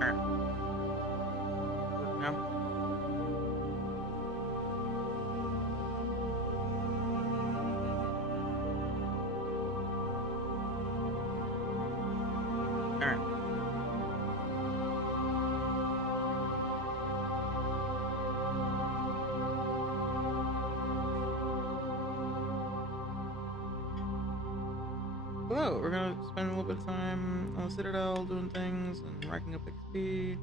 Alright. Work now. Alright. Hello, we're gonna spend a little bit of time on the Citadel doing things and racking up XP.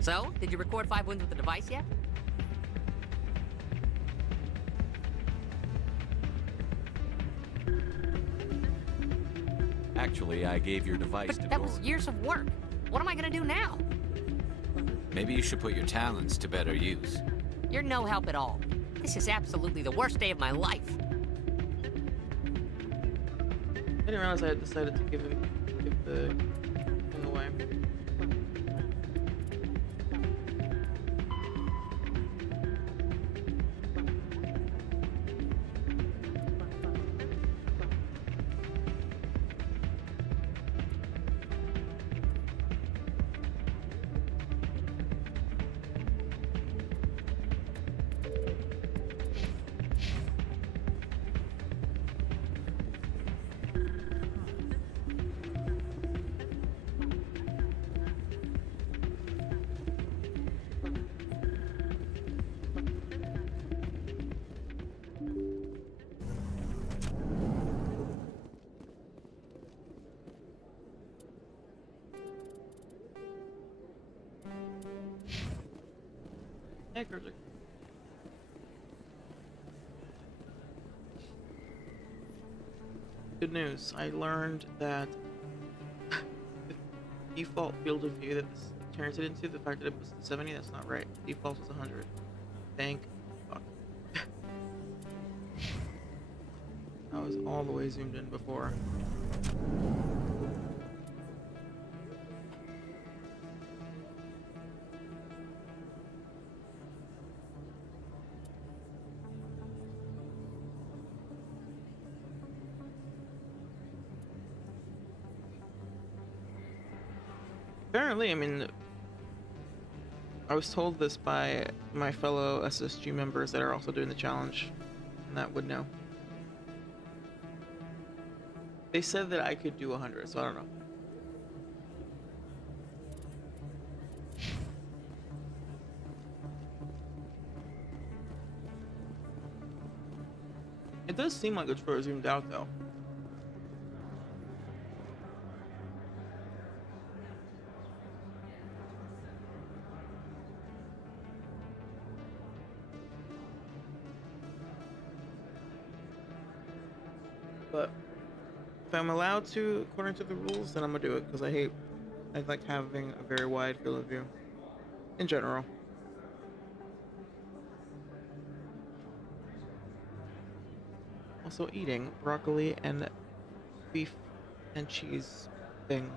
So, did you record 5 wins with the device yet? Actually, I gave your device to But that was Dory. years of work. What am I gonna do now? Maybe you should put your talents to better use. You're no help at all. This is absolutely the worst day of my life. I didn't realize I had decided to give the thing away. Hey, Cruiser. Good news. I learned that the default field of view that this turns it into, the fact that it was 70, that's not right. Default was 100. Thank fuck. I was all the way zoomed in before. Apparently, I mean, I was told this by my fellow SSG members that are also doing the challenge, and that would know. They said that I could do 100, so I don't know. It does seem like it's for zoomed out, though. But if I'm allowed to, according to the rules, then I'm gonna do it because I like having a very wide field of view in general. Also eating broccoli and beef and cheese thing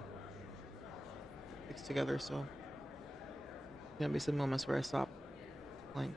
mixed together, so gonna be some moments where I stop playing.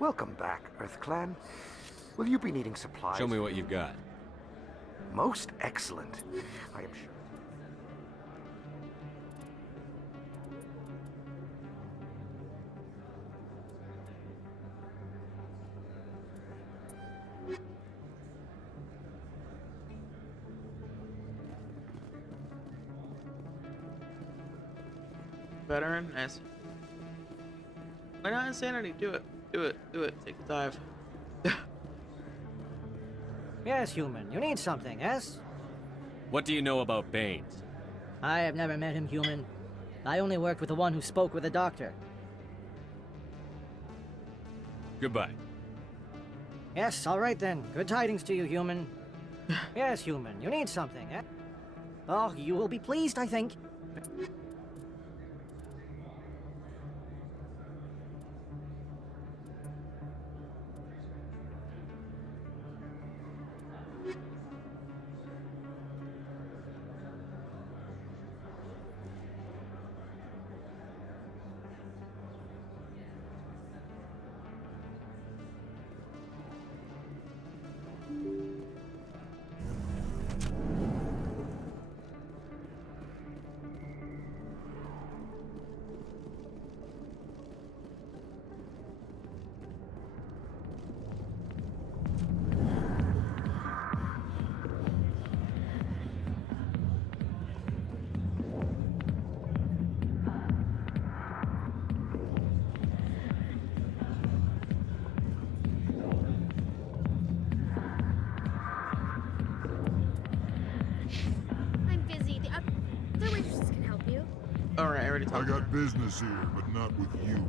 Welcome back, Earth Clan. Will you be needing supplies? Show me what you've got. Most excellent. I am sure. Veteran, nice. Why not insanity? Do it. Do it. Do it. Take the dive. Yes, human. You need something, yes? What do you know about Baines? I have never met him, human. I only worked with the one who spoke with the doctor. Goodbye. Yes, all right then. Good tidings to you, human. Yes, human. You need something, eh? Oh, you will be pleased, I think. I'm busy. The other waitresses can help you. Alright, I already I talked to her. got business here, but not with you.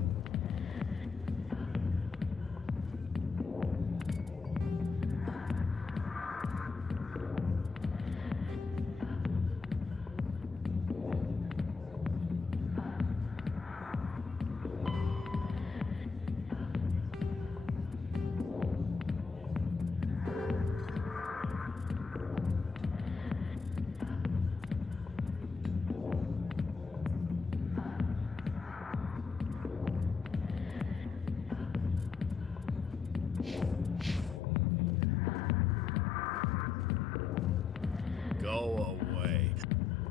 Go away.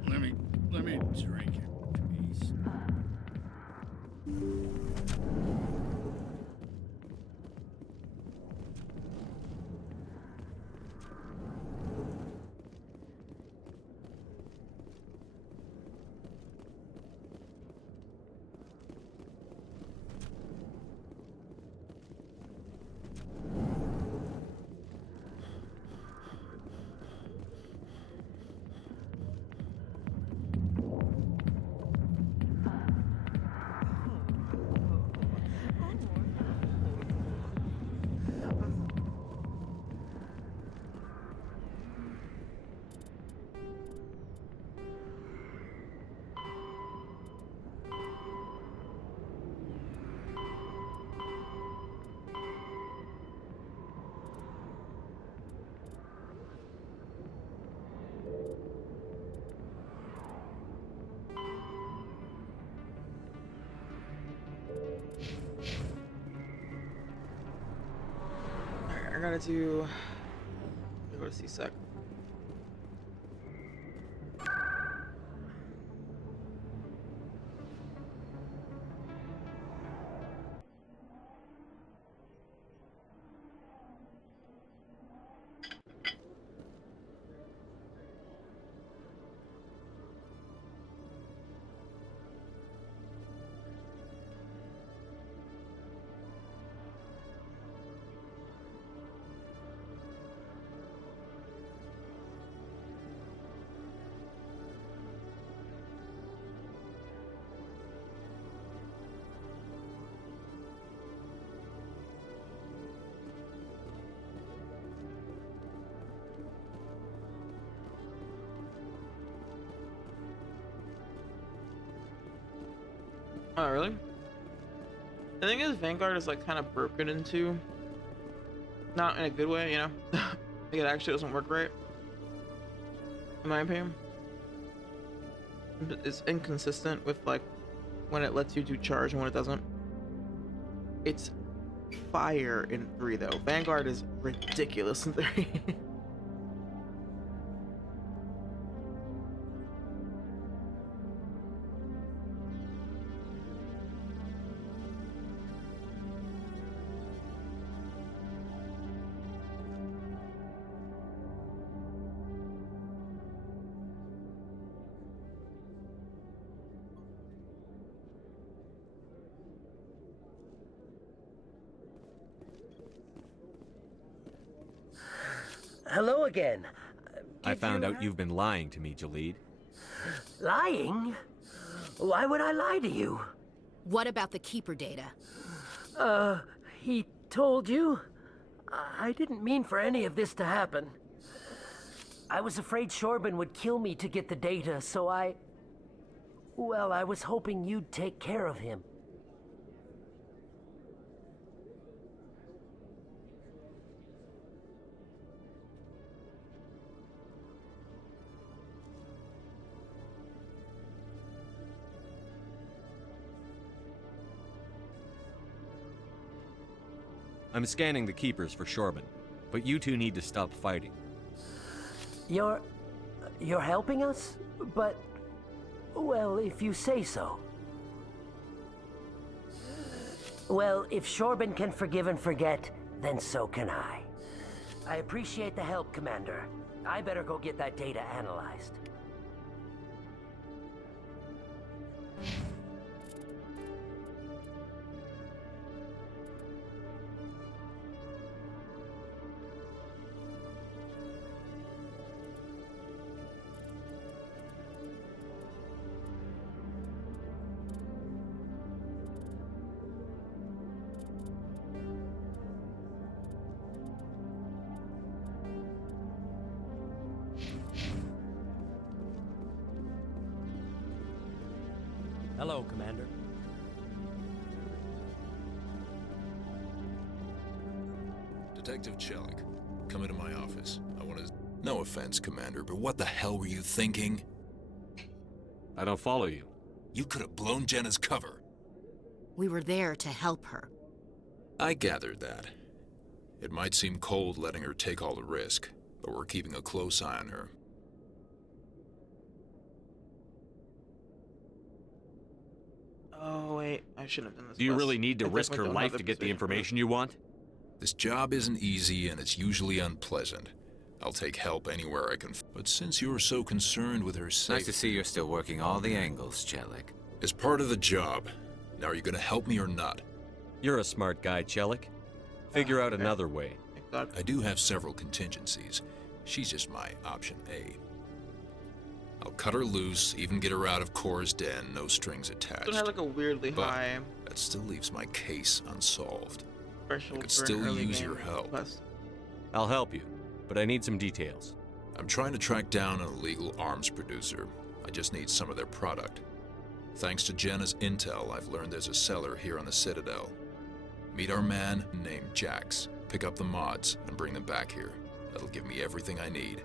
Let me drink in peace. Alright, I gotta do. Go to C-Sec. Oh, really? The thing is, Vanguard is like kind of broken into, not in a good way, you know? Like it actually doesn't work right, in my opinion. It's inconsistent with like when it lets you do charge and when it doesn't. It's fire in 3 though. Vanguard is ridiculous in 3. hello again. I found out you've been lying to me, Jalid. Lying? Why would I lie to you? What about the Keeper data? He told you? I didn't mean for any of this to happen. I was afraid Shorban would kill me to get the data, so well, I was hoping you'd take care of him. I'm scanning the Keepers for Shorban, but you two need to stop fighting. You're helping us? But, well, if you say so. Well, if Shorban can forgive and forget, then so can I. I appreciate the help, Commander. I better go get that data analyzed. Hello, Commander. Detective Chelik, come into my office. I want to... No offense, Commander, but what the hell were you thinking? I don't follow you. You could have blown Jenna's cover. We were there to help her. I gathered that. It might seem cold letting her take all the risk, but we're keeping a close eye on her. Oh, wait. I shouldn't have done this. Do you quest. really need to I risk her definitely don't life have to get the position for information you want? This job isn't easy, and it's usually unpleasant. I'll take help anywhere I can. But since you're so concerned with her Nice safety... to see you're still working all the angles, Chelik. As part of the job. Now, are you gonna help me or not? You're a smart guy, Chelik. Figure out okay. another way. Thank God. I do have several contingencies. She's just my option A. I'll cut her loose, even get her out of Cora's den, no strings attached. It had like a weirdly But high that still leaves my case unsolved. threshold I could for an still early use game your help. quest. I'll help you, but I need some details. I'm trying to track down an illegal arms producer. I just need some of their product. Thanks to Jenna's intel, I've learned there's a seller here on the Citadel. Meet our man named Jax, pick up the mods, and bring them back here. That'll give me everything I need.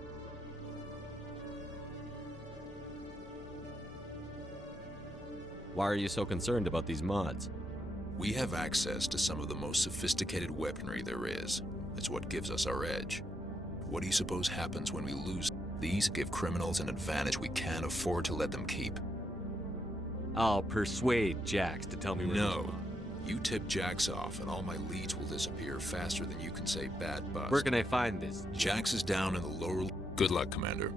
Why are you so concerned about these mods? We have access to some of the most sophisticated weaponry there is. It's what gives us our edge. What do you suppose happens when we lose? These give criminals an advantage we can't afford to let them keep. I'll persuade Jax to tell me where No. You tip Jax off and all my leads will disappear faster than you can say bad bust. Where can I find this? Jax is down in the lower... Good luck, Commander.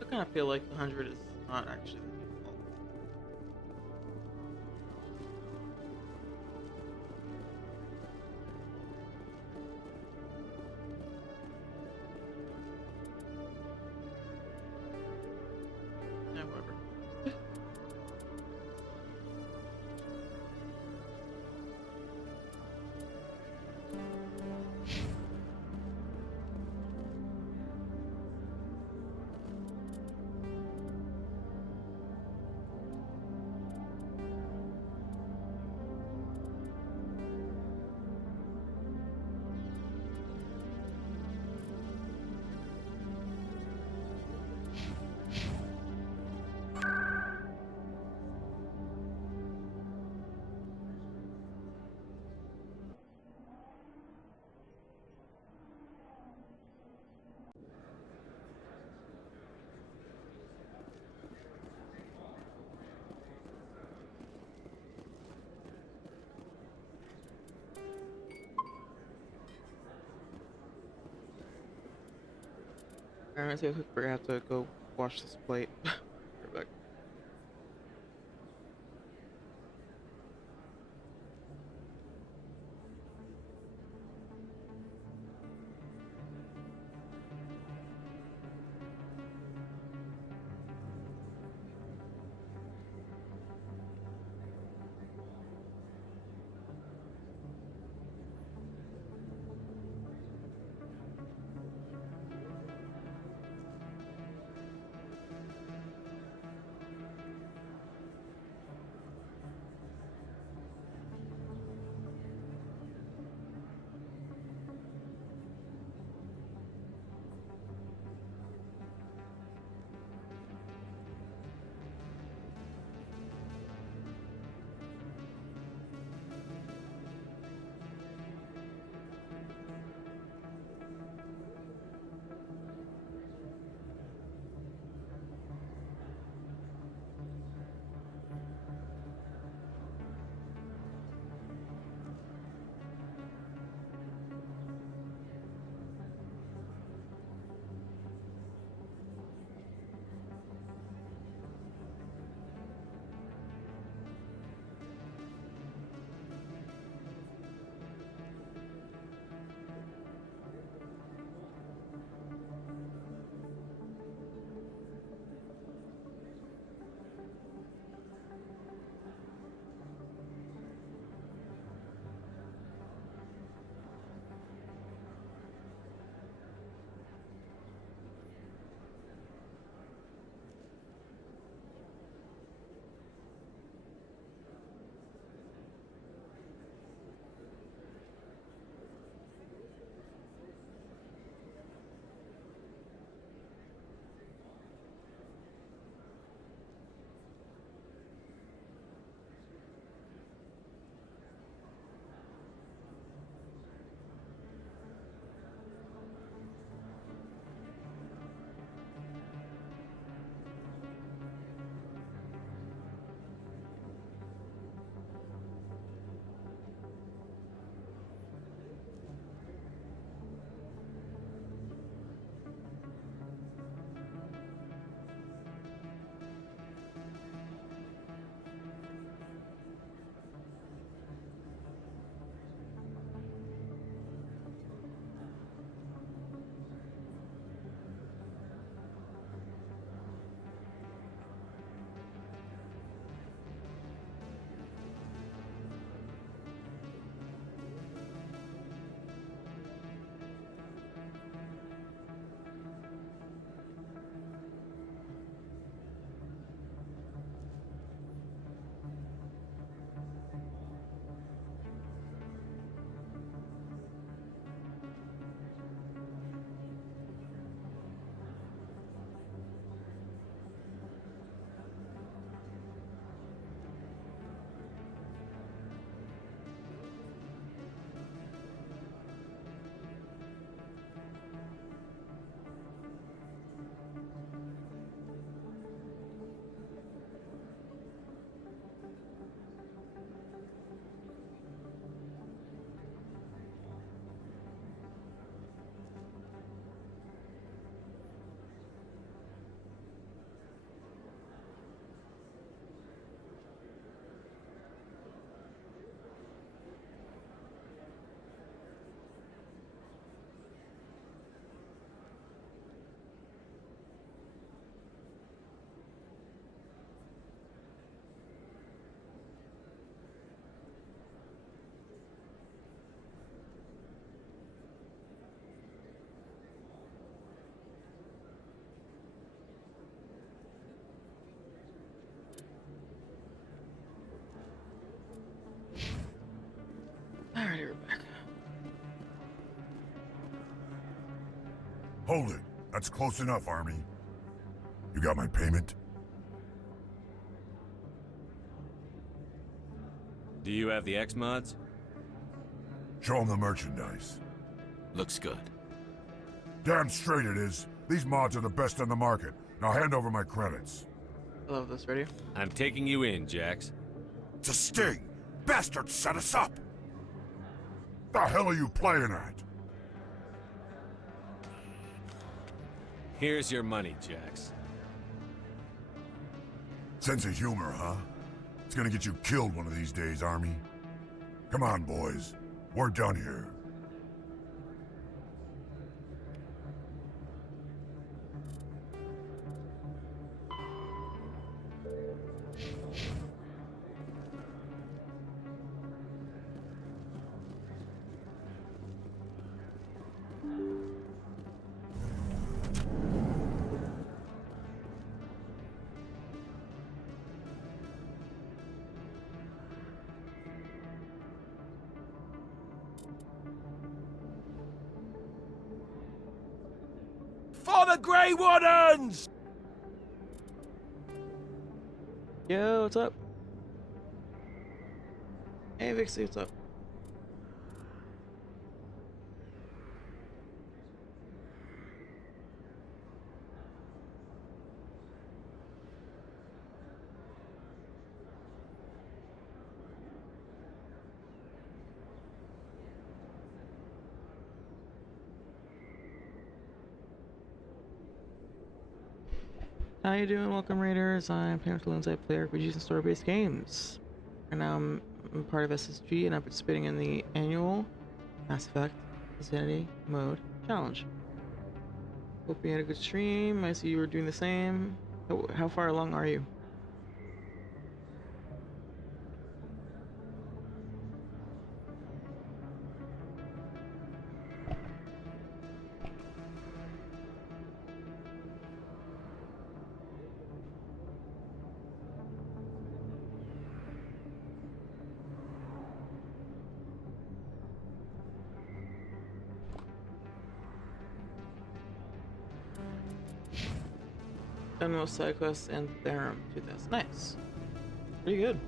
I kind of feel like 100 is not actually the default. Yeah, whatever. I'm gonna take a quick break. I have to go wash this plate. Right back. Alrighty, we're back. Hold it. That's close enough, Army. You got my payment? Do you have the X-Mods? Show them the merchandise. Looks good. Damn straight it is. These mods are the best on the market. Now hand over my credits. I love this. Ready? I'm taking you in, Jax. It's a sting! Bastards set us up! The hell are you playing at? Here's your money, Jax. Sense of humor, huh? It's gonna get you killed one of these days, Army. Come on, boys. We're done here. For the Grey Wardens! Yo, what's up? Hey, Vixie, what's up? How you doing? Welcome, Raiders. I'm Pantaloons. I play RPGs and story-based games. And now I'm part of SSG, and I'm participating in the annual Mass Effect Insanity Mode Challenge. Hope you had a good stream. I see you were doing the same. How far along are you? Done most side quests and Therum 2000. Nice. Pretty good.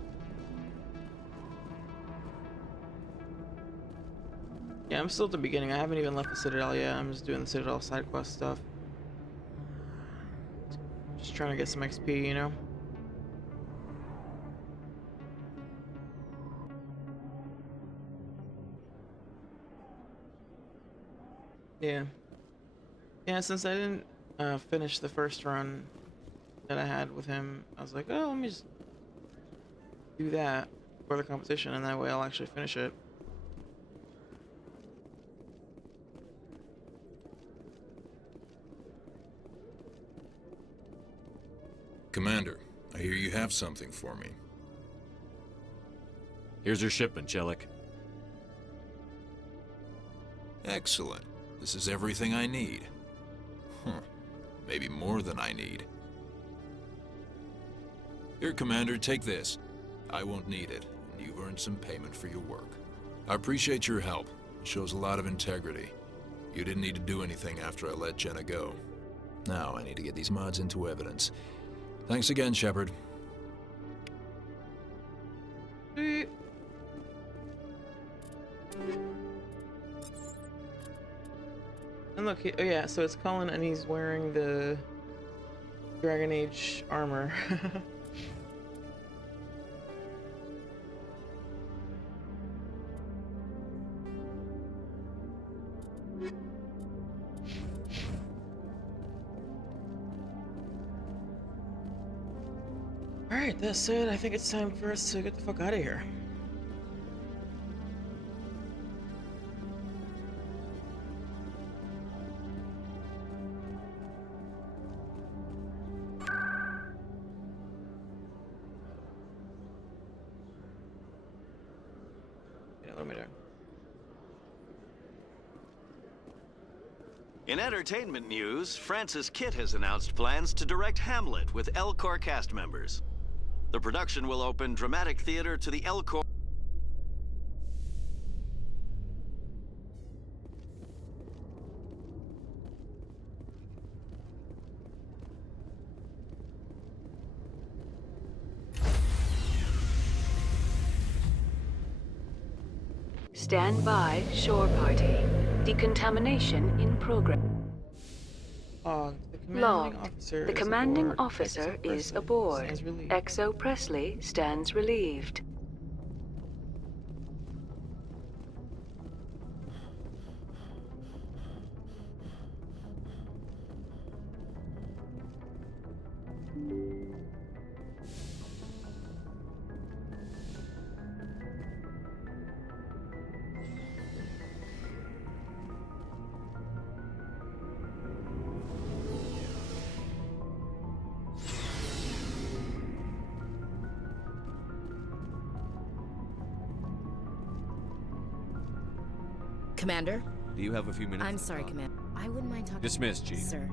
Yeah, I'm still at the beginning. I haven't even left the Citadel yet. I'm just doing the Citadel side quest stuff. Just trying to get some XP, you know? Yeah. Yeah, since I didn't finish the first run that I had with him, I was like, oh, let me just do that for the competition, and that way I'll actually finish it. Commander, I hear you have something for me. Here's your shipment, Jellic. Excellent. This is everything I need. Maybe more than I need. Here, Commander, take this. I won't need it, and you've earned some payment for your work. I appreciate your help. It shows a lot of integrity. You didn't need to do anything after I let Jenna go. Now I need to get these mods into evidence. Thanks again, Shepard. Sweet. And look, oh yeah, so it's Cullen, and he's wearing the Dragon Age armor. Alright, that's it. I think it's time for us to get the fuck out of here. In entertainment news, Francis Kitt has announced plans to direct Hamlet with Elcor cast members. The production will open dramatic theater to the Elcor. Stand by, shore party. Decontamination in progress. The commanding officer is aboard. Exo Presley stands relieved. Commander? Do you have a few minutes? I'm sorry, Commander. I wouldn't mind talking. Dismissed, Chief. Sir.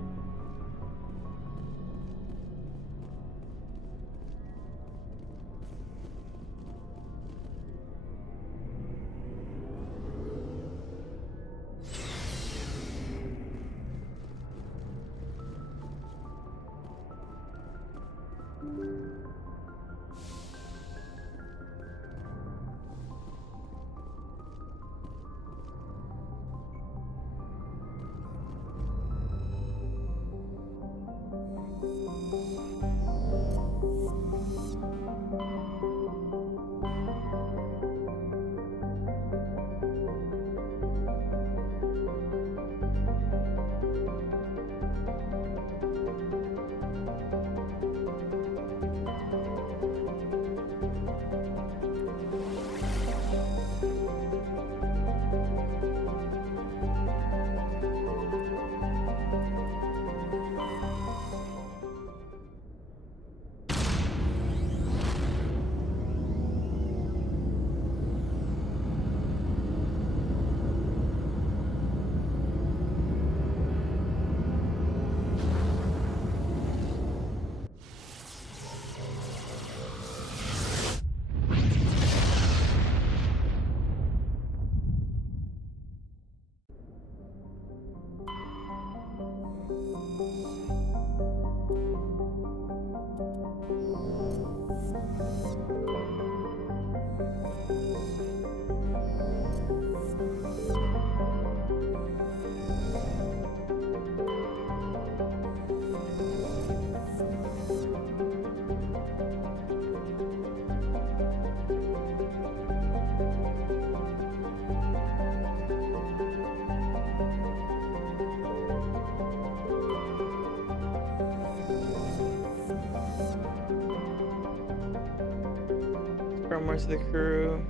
More to the crew.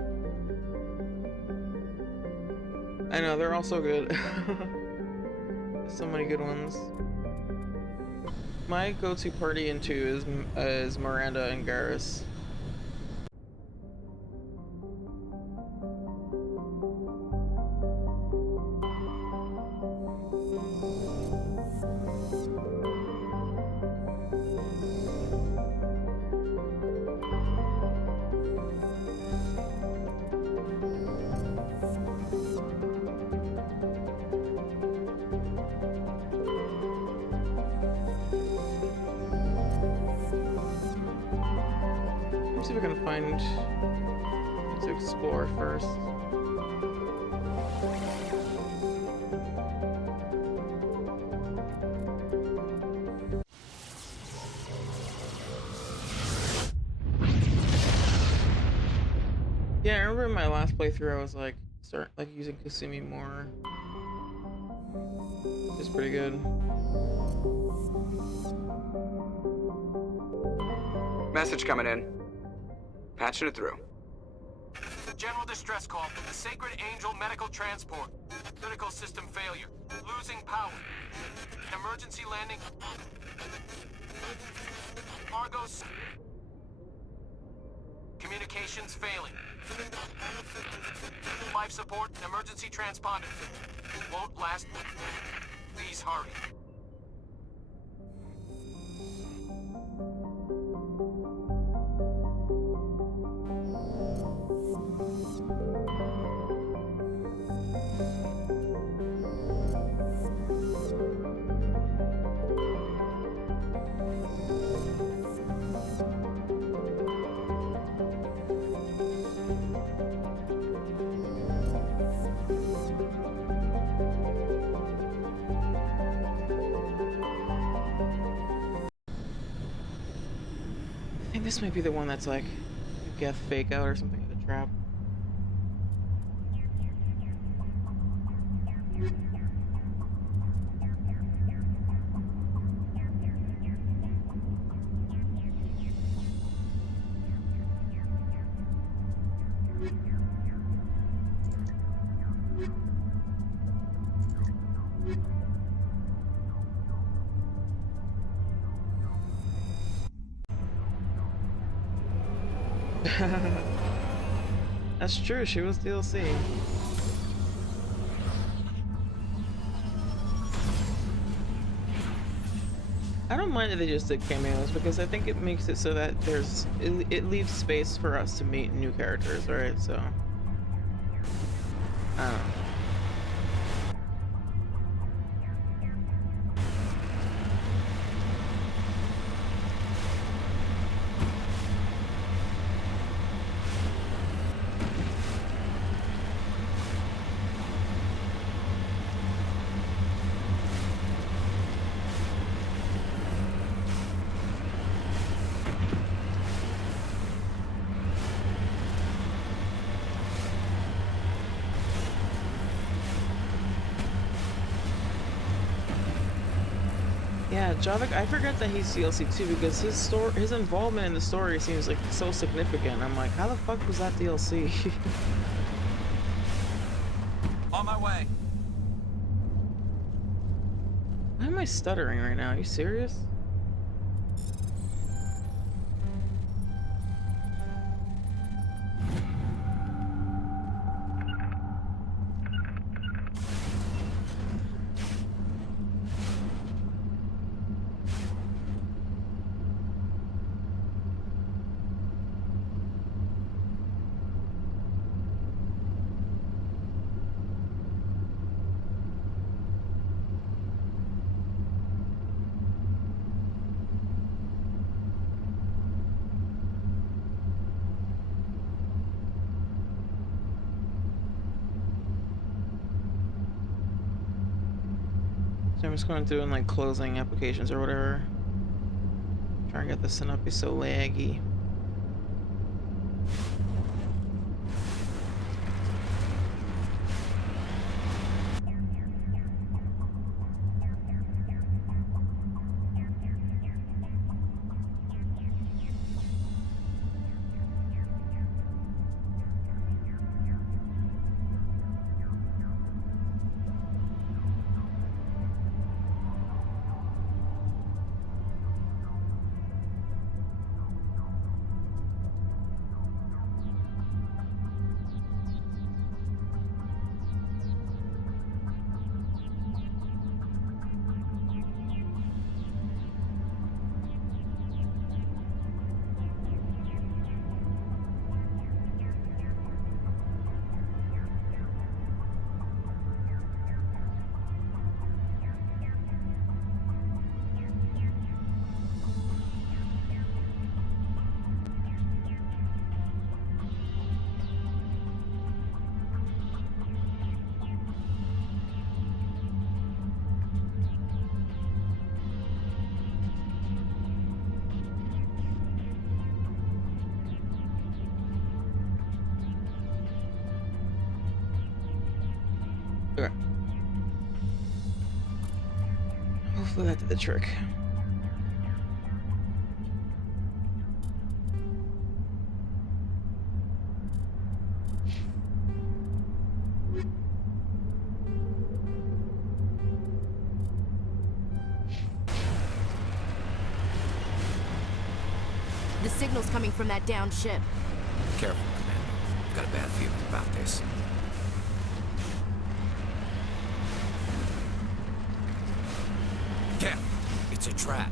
I know, they're all so good. So many good ones. My go-to party in 2 is Miranda and Garrus. See if we can find to explore first. Yeah, I remember in my last playthrough I was like using Kasumi more. It's pretty good. Message coming in. Patching it through. General distress call from the Sacred Angel Medical Transport. Critical system failure. Losing power. Emergency landing. Argos. Communications failing. Life support and emergency transponder. Won't last. Please hurry. I think this might be the one that's like a Geth fake out or something like a trap. That's true, she was DLC. I don't mind that they just did cameos because I think it makes it so that it leaves space for us to meet new characters, right? So I don't know. Yeah, Javik, I forget that he's DLC too because his involvement in the story seems like so significant. I'm like, how the fuck was that DLC? On my way. Why am I stuttering right now? Are you serious? So I'm just going through and like closing applications or whatever. Trying to get this to not be so laggy. Okay. Hopefully that did the trick. The signal's coming from that downed ship. Careful, Commander. I've got a bad feeling about this. Cap, it's a trap.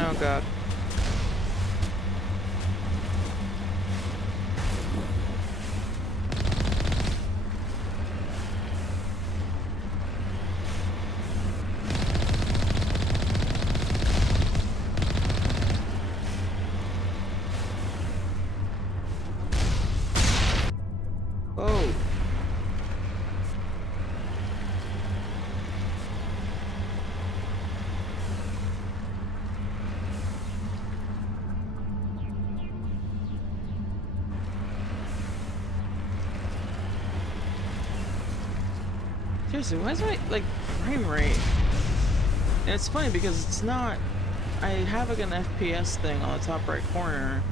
Oh god. Oh. Seriously, why is my, like, frame rate? And it's funny because it's not... I have like an FPS thing on the top right corner,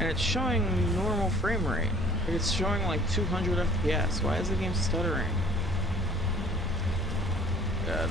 and it's showing normal frame rate. Like, it's showing like 200 FPS. Why is the game stuttering? God.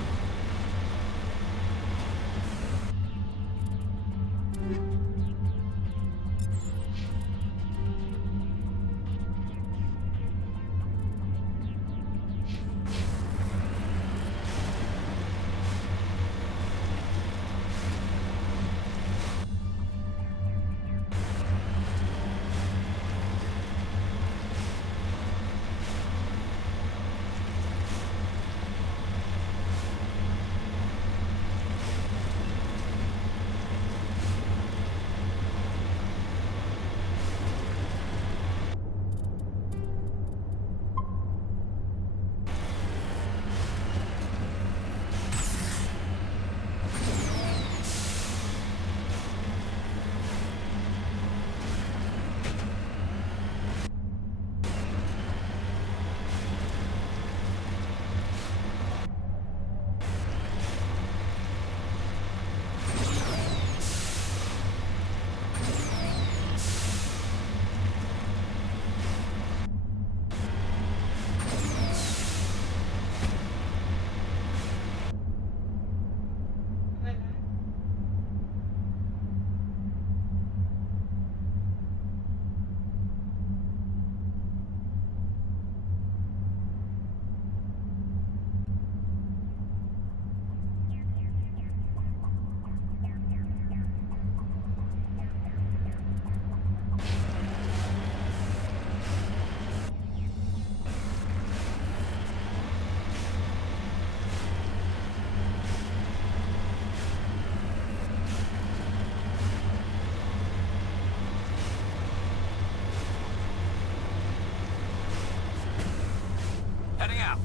Heading out.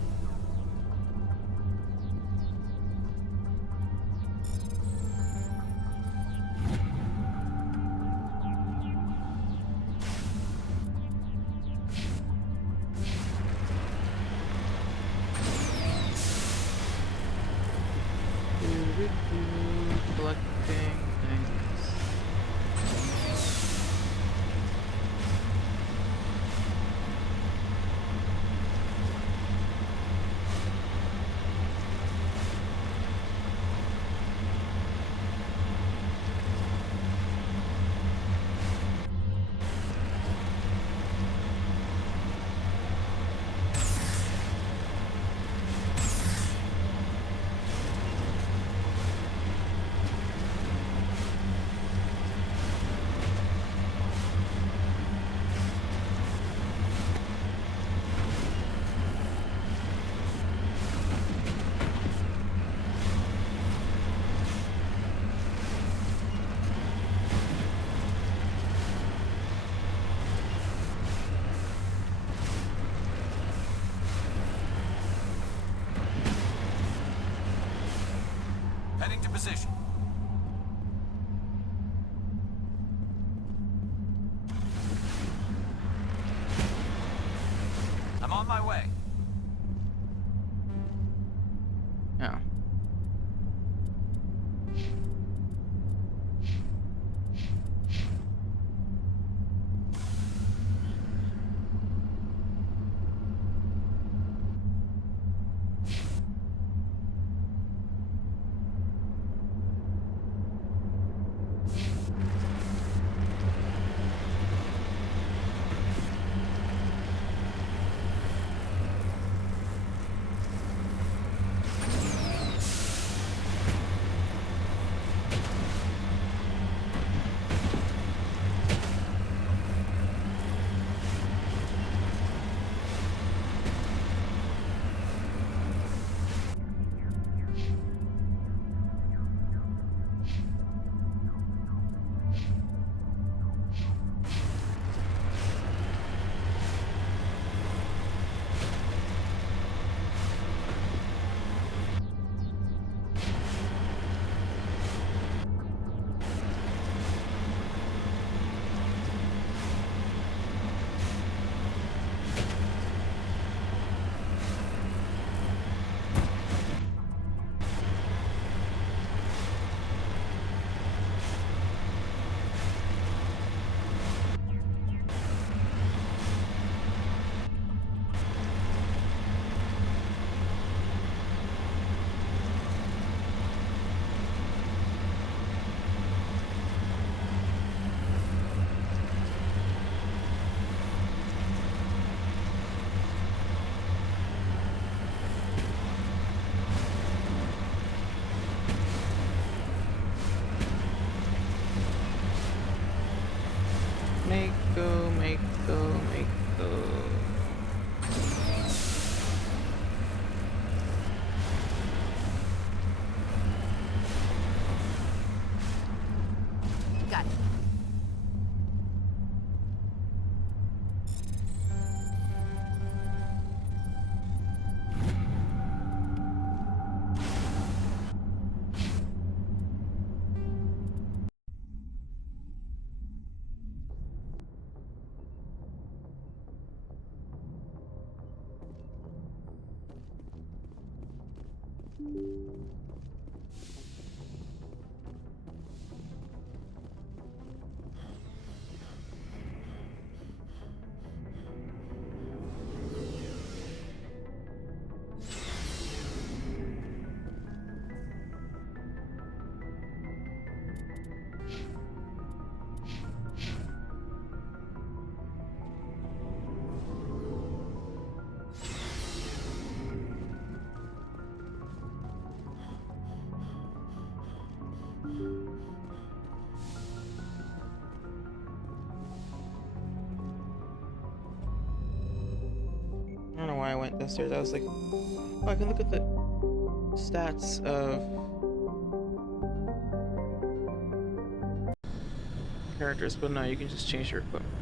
Collecting things. Heading to position. I'm on my way. Yeah. why I went downstairs. I was like, oh, I can look at the stats of characters, but no, you can just change your equipment.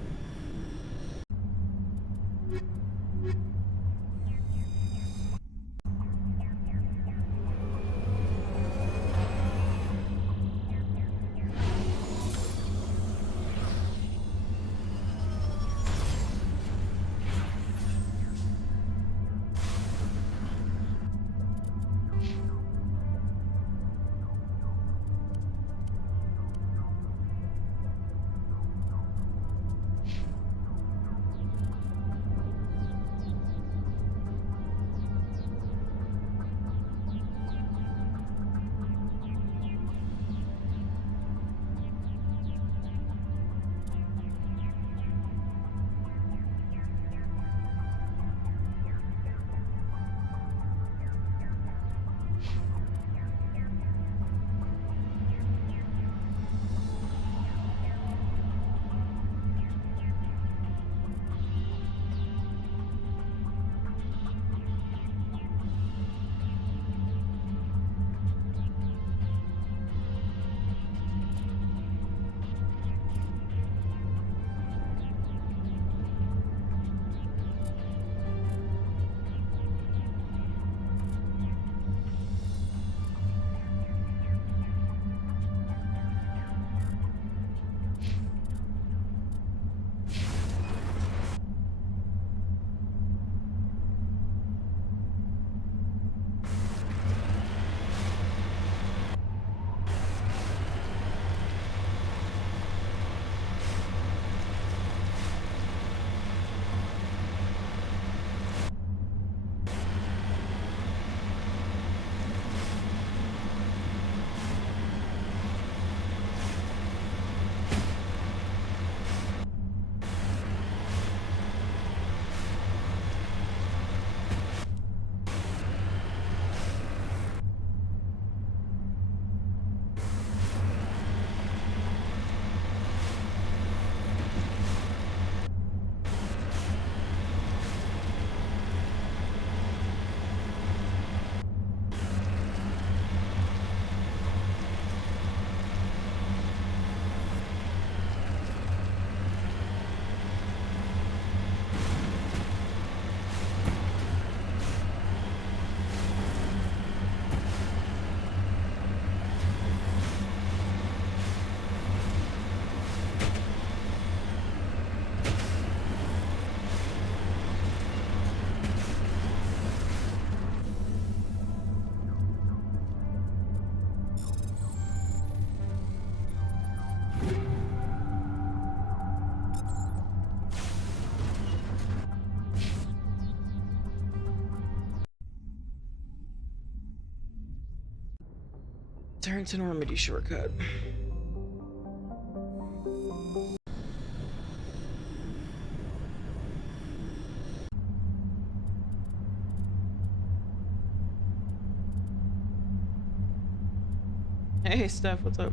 Turn to Normandy shortcut. Hey Steph, what's up?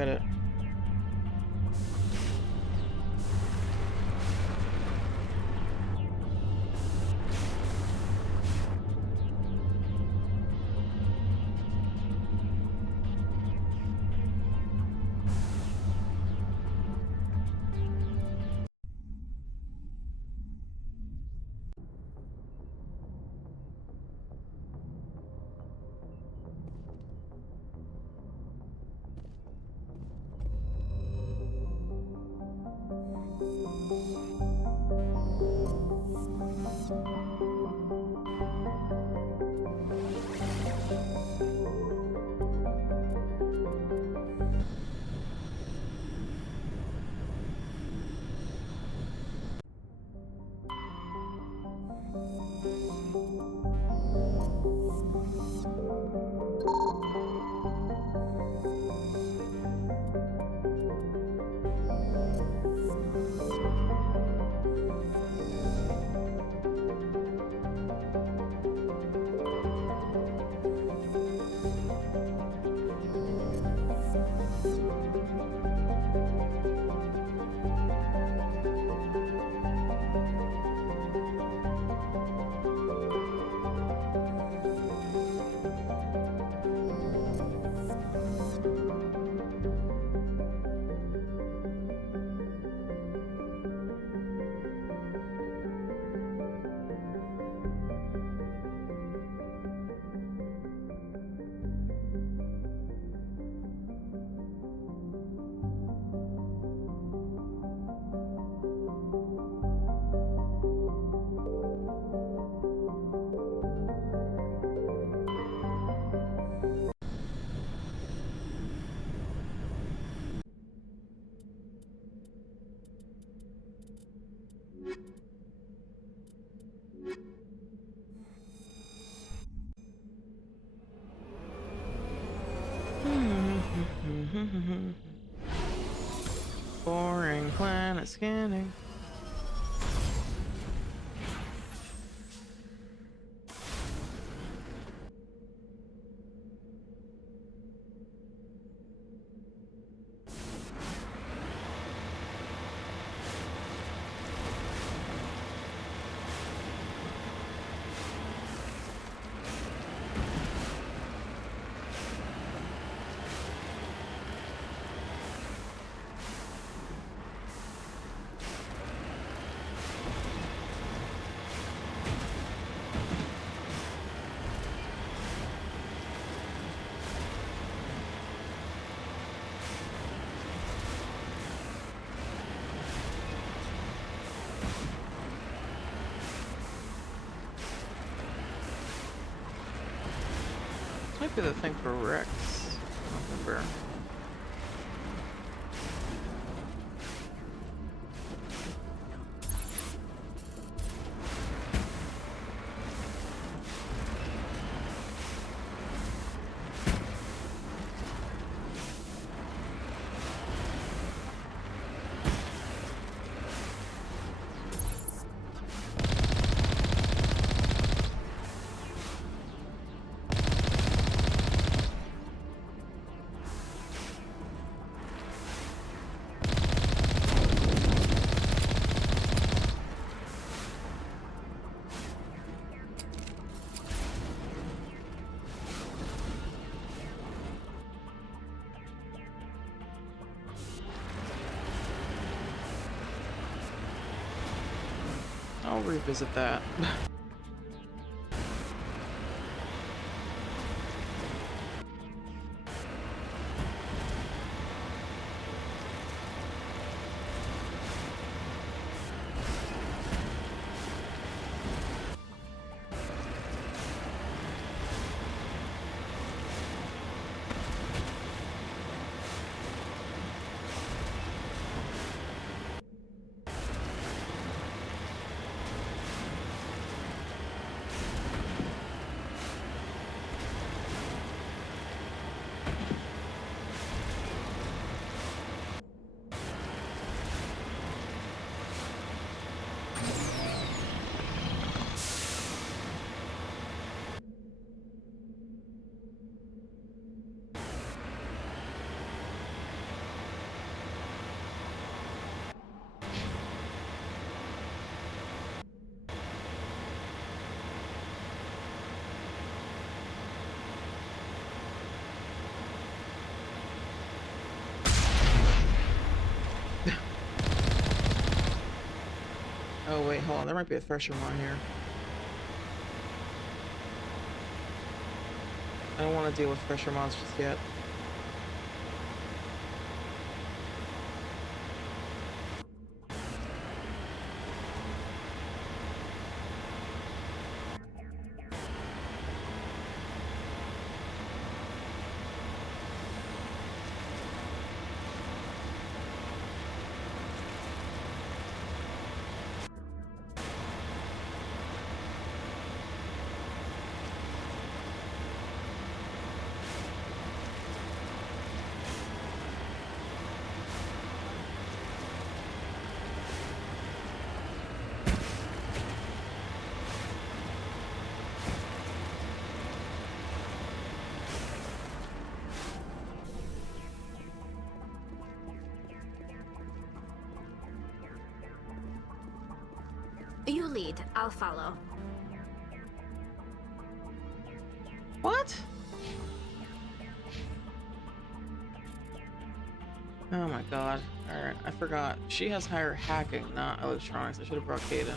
get it. Boring planet scanning. Might be the thing for Rex. I don't remember. I'll revisit that. Oh wait, hold on. There might be a thresher on here. I don't want to deal with thresher mods just yet. You lead. I'll follow. What? Oh my god. Alright, I forgot. She has higher hacking, not electronics. I should have brought Kate in.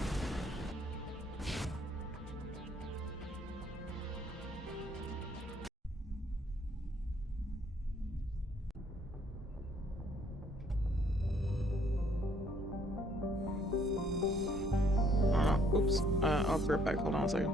Oops. I'll be right back. Hold on a second.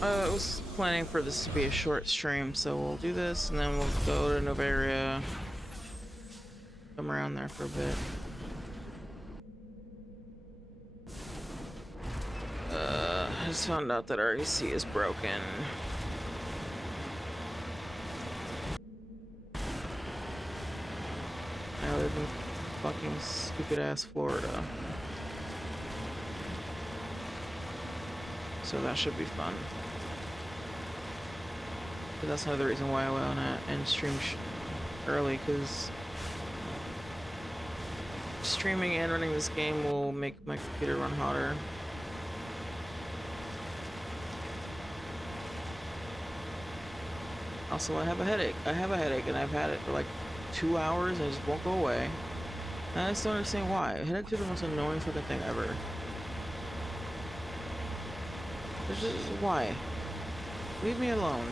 was planning for this to be a short stream, so we'll do this and then we'll go to Novaria. Come around there for a bit. I just found out that our AC is broken. I live in fucking stupid ass Florida. So that should be fun. But that's another reason why I want to end stream early, because streaming and running this game will make my computer run hotter. Also, I have a headache. I have a headache, and I've had it for like 2 hours, and it just won't go away. And I just don't understand why. Headaches are the most annoying fucking thing ever. It's just, why? Leave me alone.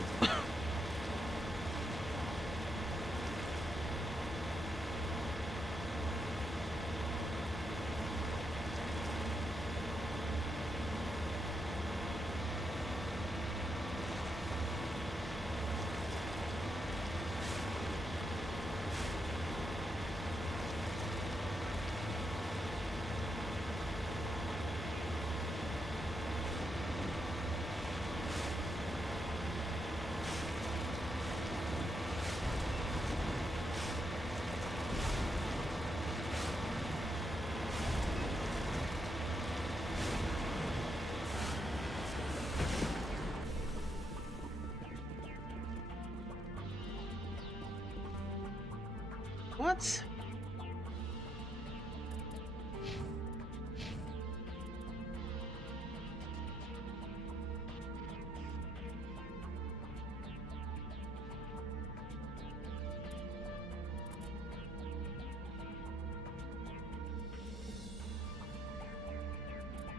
What?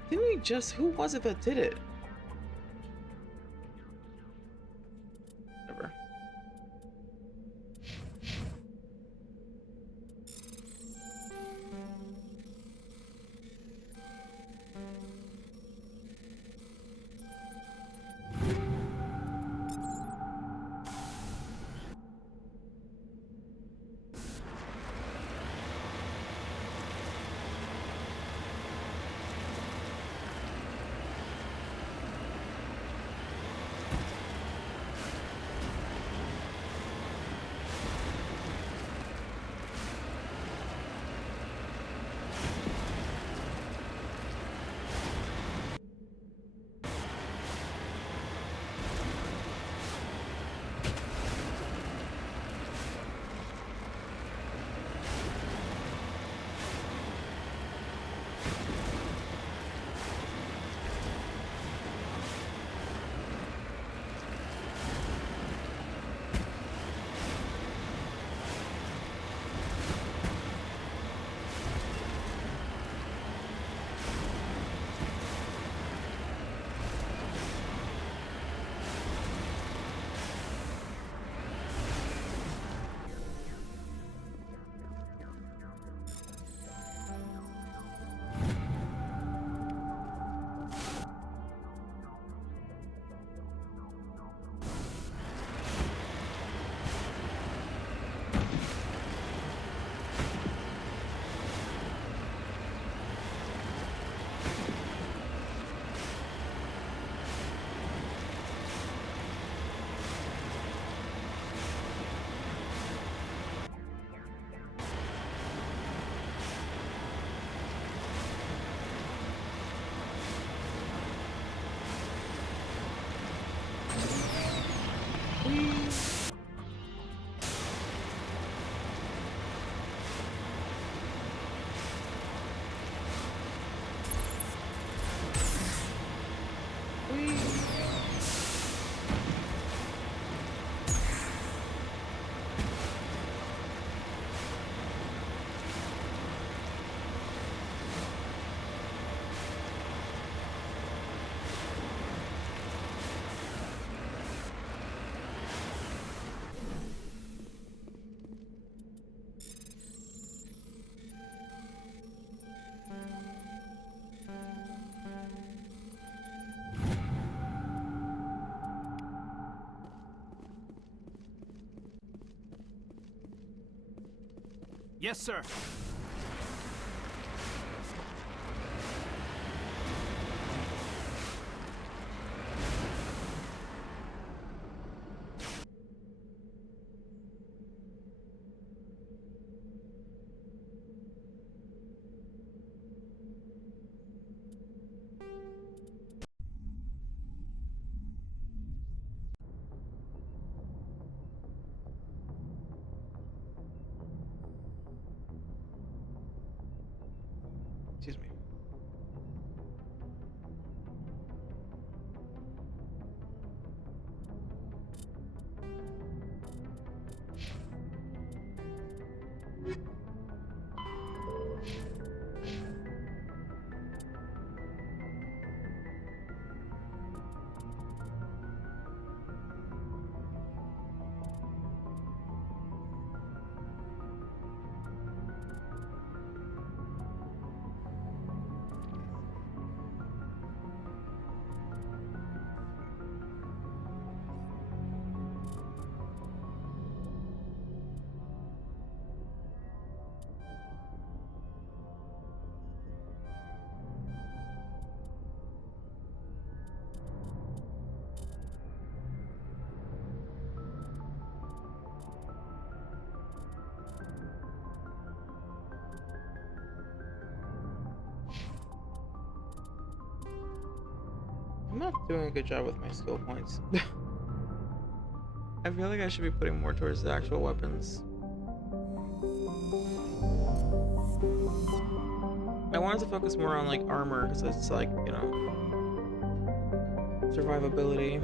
Didn't we just... Who was it that did it? Whatever. Yes, sir. Excuse me. I'm not doing a good job with my skill points. I feel like I should be putting more towards the actual weapons. I wanted to focus more on like armor because it's like, you know, survivability.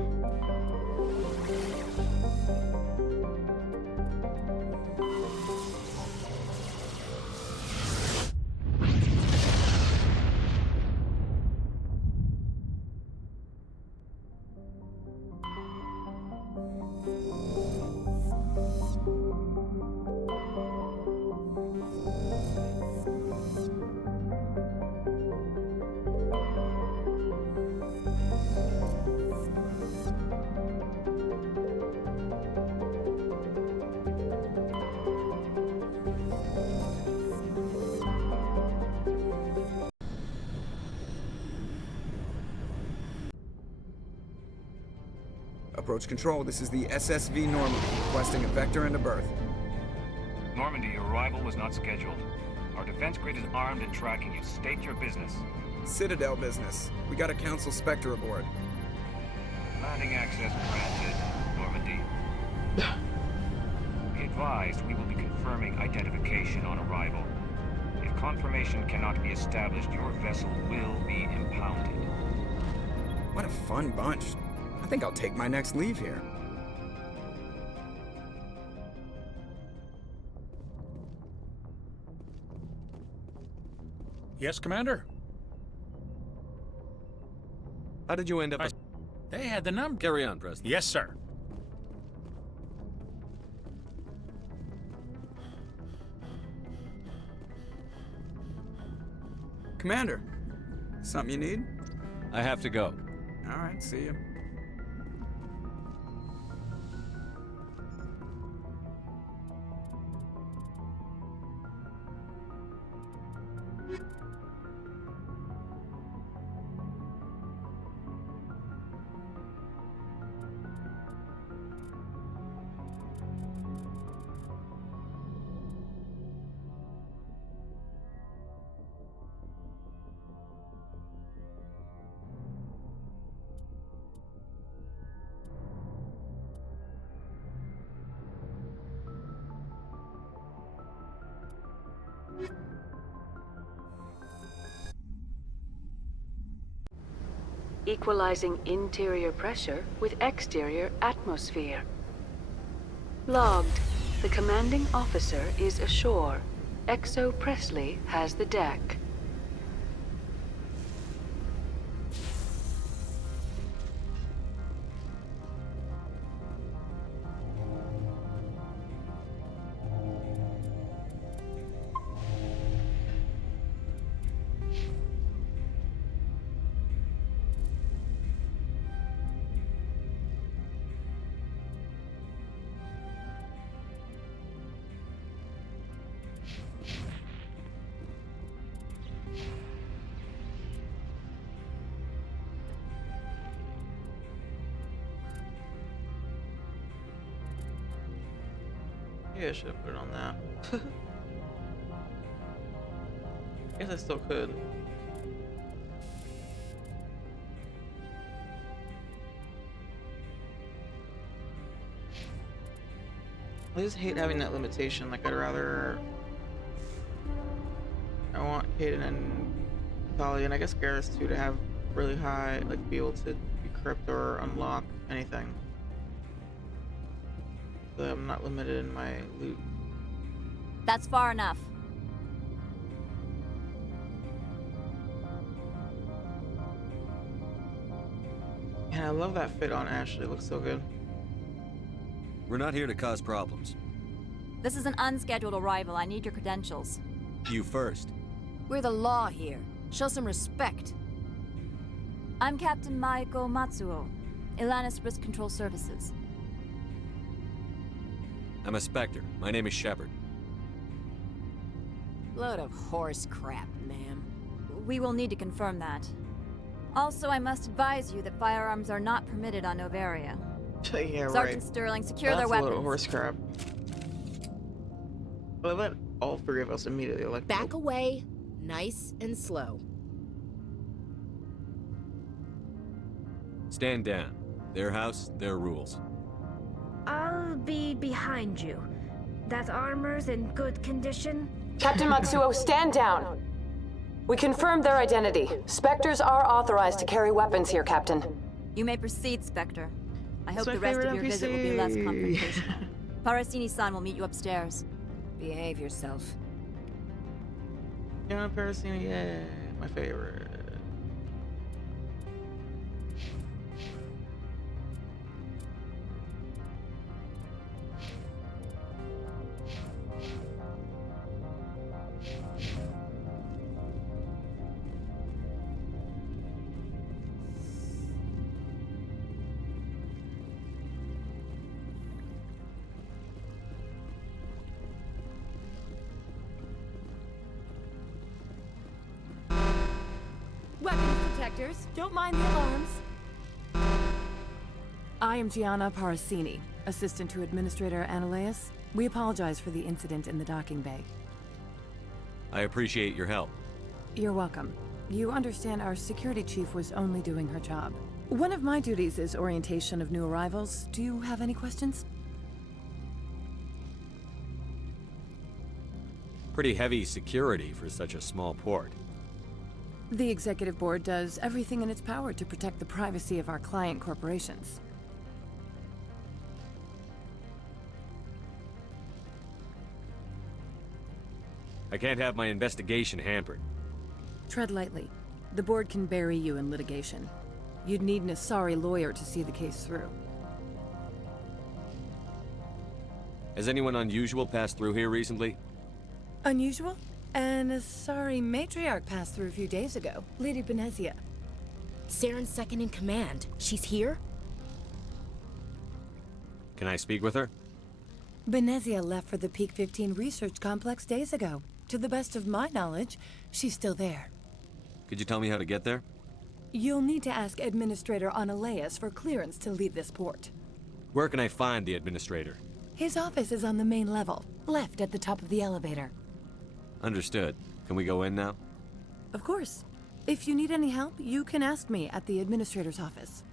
Approach control, this is the SSV Normandy, requesting a vector and a berth. Normandy, your arrival was not scheduled. Our defense grid is armed and tracking you. State your business. Citadel business. We got a Council Spectre aboard. Landing access granted, Normandy. Be advised, we will be confirming identification on arrival. If confirmation cannot be established, your vessel will be impounded. What a fun bunch. I think I'll take my next leave here. Yes, Commander? How did you end up? They had the number. Carry on, Presley. Yes, sir. Commander, something you need? I have to go. All right, see you. Equalizing interior pressure with exterior atmosphere. Logged. The commanding officer is ashore. XO Presley has the deck. Yeah, I should have put it on that. Guess I still could. I just hate having that limitation. Like, I'd rather... I want Caden and Tali, and I guess Garrus too, to have really high, like, be able to decrypt or unlock anything. So that I'm not limited in my loot. That's far enough. And I love that fit on Ashley. It looks so good. We're not here to cause problems. This is an unscheduled arrival. I need your credentials. You first. We're the law here. Show some respect. I'm Captain Maiko Matsuo, Ilanis Risk Control Services. I'm a Spectre. My name is Shepard. Load of horse crap, ma'am. We will need to confirm that. Also, I must advise you that firearms are not permitted on Novaria. Yeah, Sergeant right. Sterling, secure That's their a weapons. little horse crap. Well, let all three of us immediately like Back away, nice and slow. Stand down. Their house, their rules. I'll be behind you. That armor's in good condition? Captain Matsuo, stand down. We confirmed their identity. Spectres are authorized to carry weapons here, Captain. You may proceed, Spectre. I hope my the rest of favorite your visit will be less NPC. confrontational. Parasini-san will meet you upstairs. Behave yourself. Yeah, Parasini, yeah, my favorite. Weapons detectors, don't mind the alarms. I am Gianna Parasini, assistant to Administrator Ananias. We apologize for the incident in the docking bay. I appreciate your help. You're welcome. You understand our security chief was only doing her job. One of my duties is orientation of new arrivals. Do you have any questions? Pretty heavy security for such a small port. The executive board does everything in its power to protect the privacy of our client corporations. I can't have my investigation hampered. Tread lightly. The board can bury you in litigation. You'd need an Asari lawyer to see the case through. Has anyone unusual passed through here recently? Unusual? An Asari matriarch passed through a few days ago. Lady Benezia. Saren's second in command. She's here? Can I speak with her? Benezia left for the Peak 15 research complex days ago. To the best of my knowledge, she's still there. Could you tell me how to get there? You'll need to ask Administrator Ananias for clearance to leave this port. Where can I find the administrator? His office is on the main level, left at the top of the elevator. Understood. Can we go in now? Of course. If you need any help, you can ask me at the administrator's office.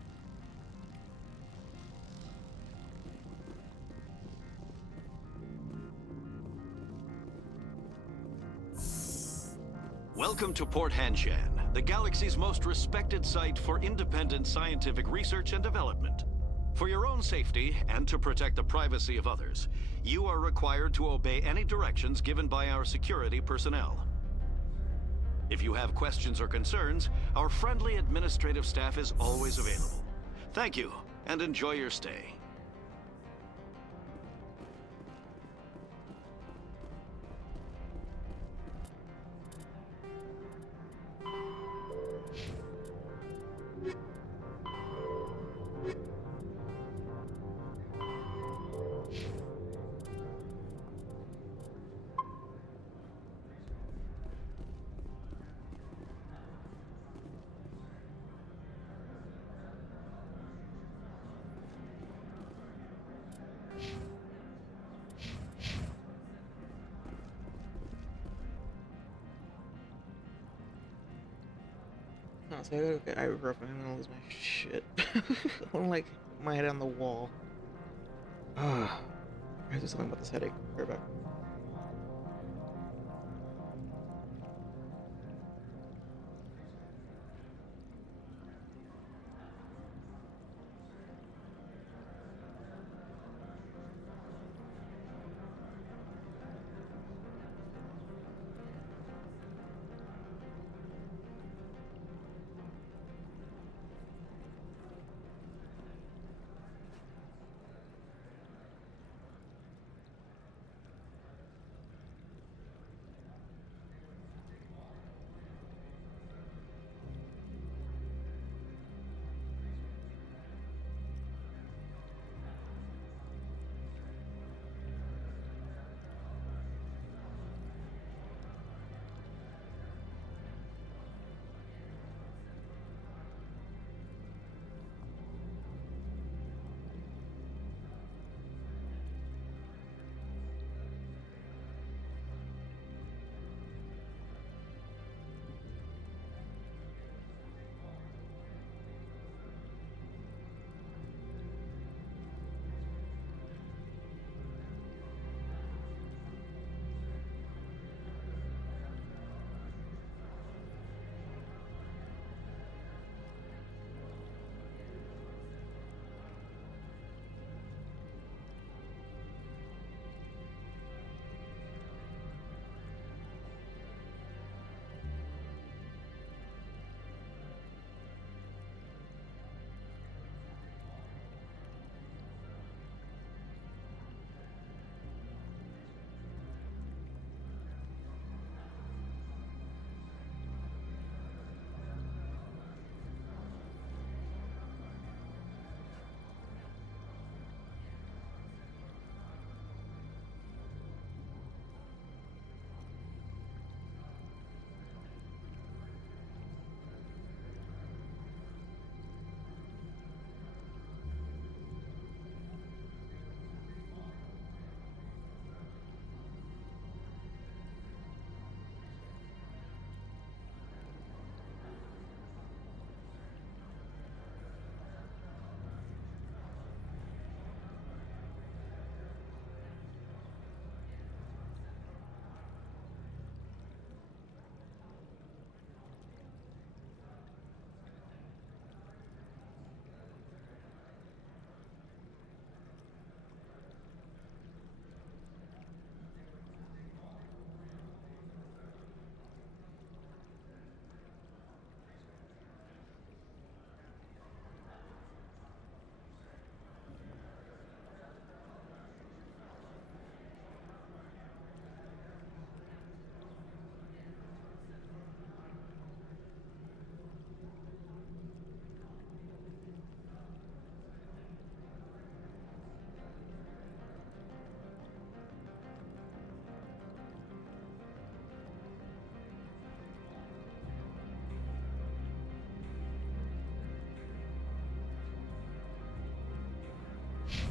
Welcome to Port Hanshan, the galaxy's most respected site for independent scientific research and development. For your own safety and to protect the privacy of others, you are required to obey any directions given by our security personnel. If you have questions or concerns, our friendly administrative staff is always available. Thank you, and enjoy your stay. Honestly, I gotta get ibuprofen. I'm gonna lose my shit. I'm like my head on the wall. Ah, I have to do something about this headache. Right back.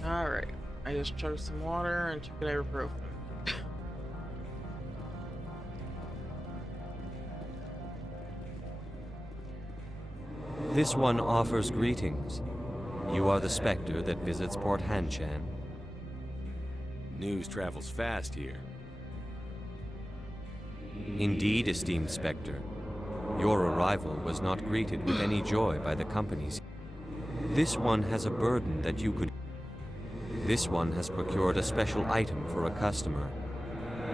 Alright, I just chugged some water and took an ibuprofen. This one offers greetings. You are the Spectre that visits Port Hanshan. News travels fast here. Indeed, esteemed Spectre. Your arrival was not greeted with any joy by the companies. This one has a burden that you could... This one has procured a special item for a customer.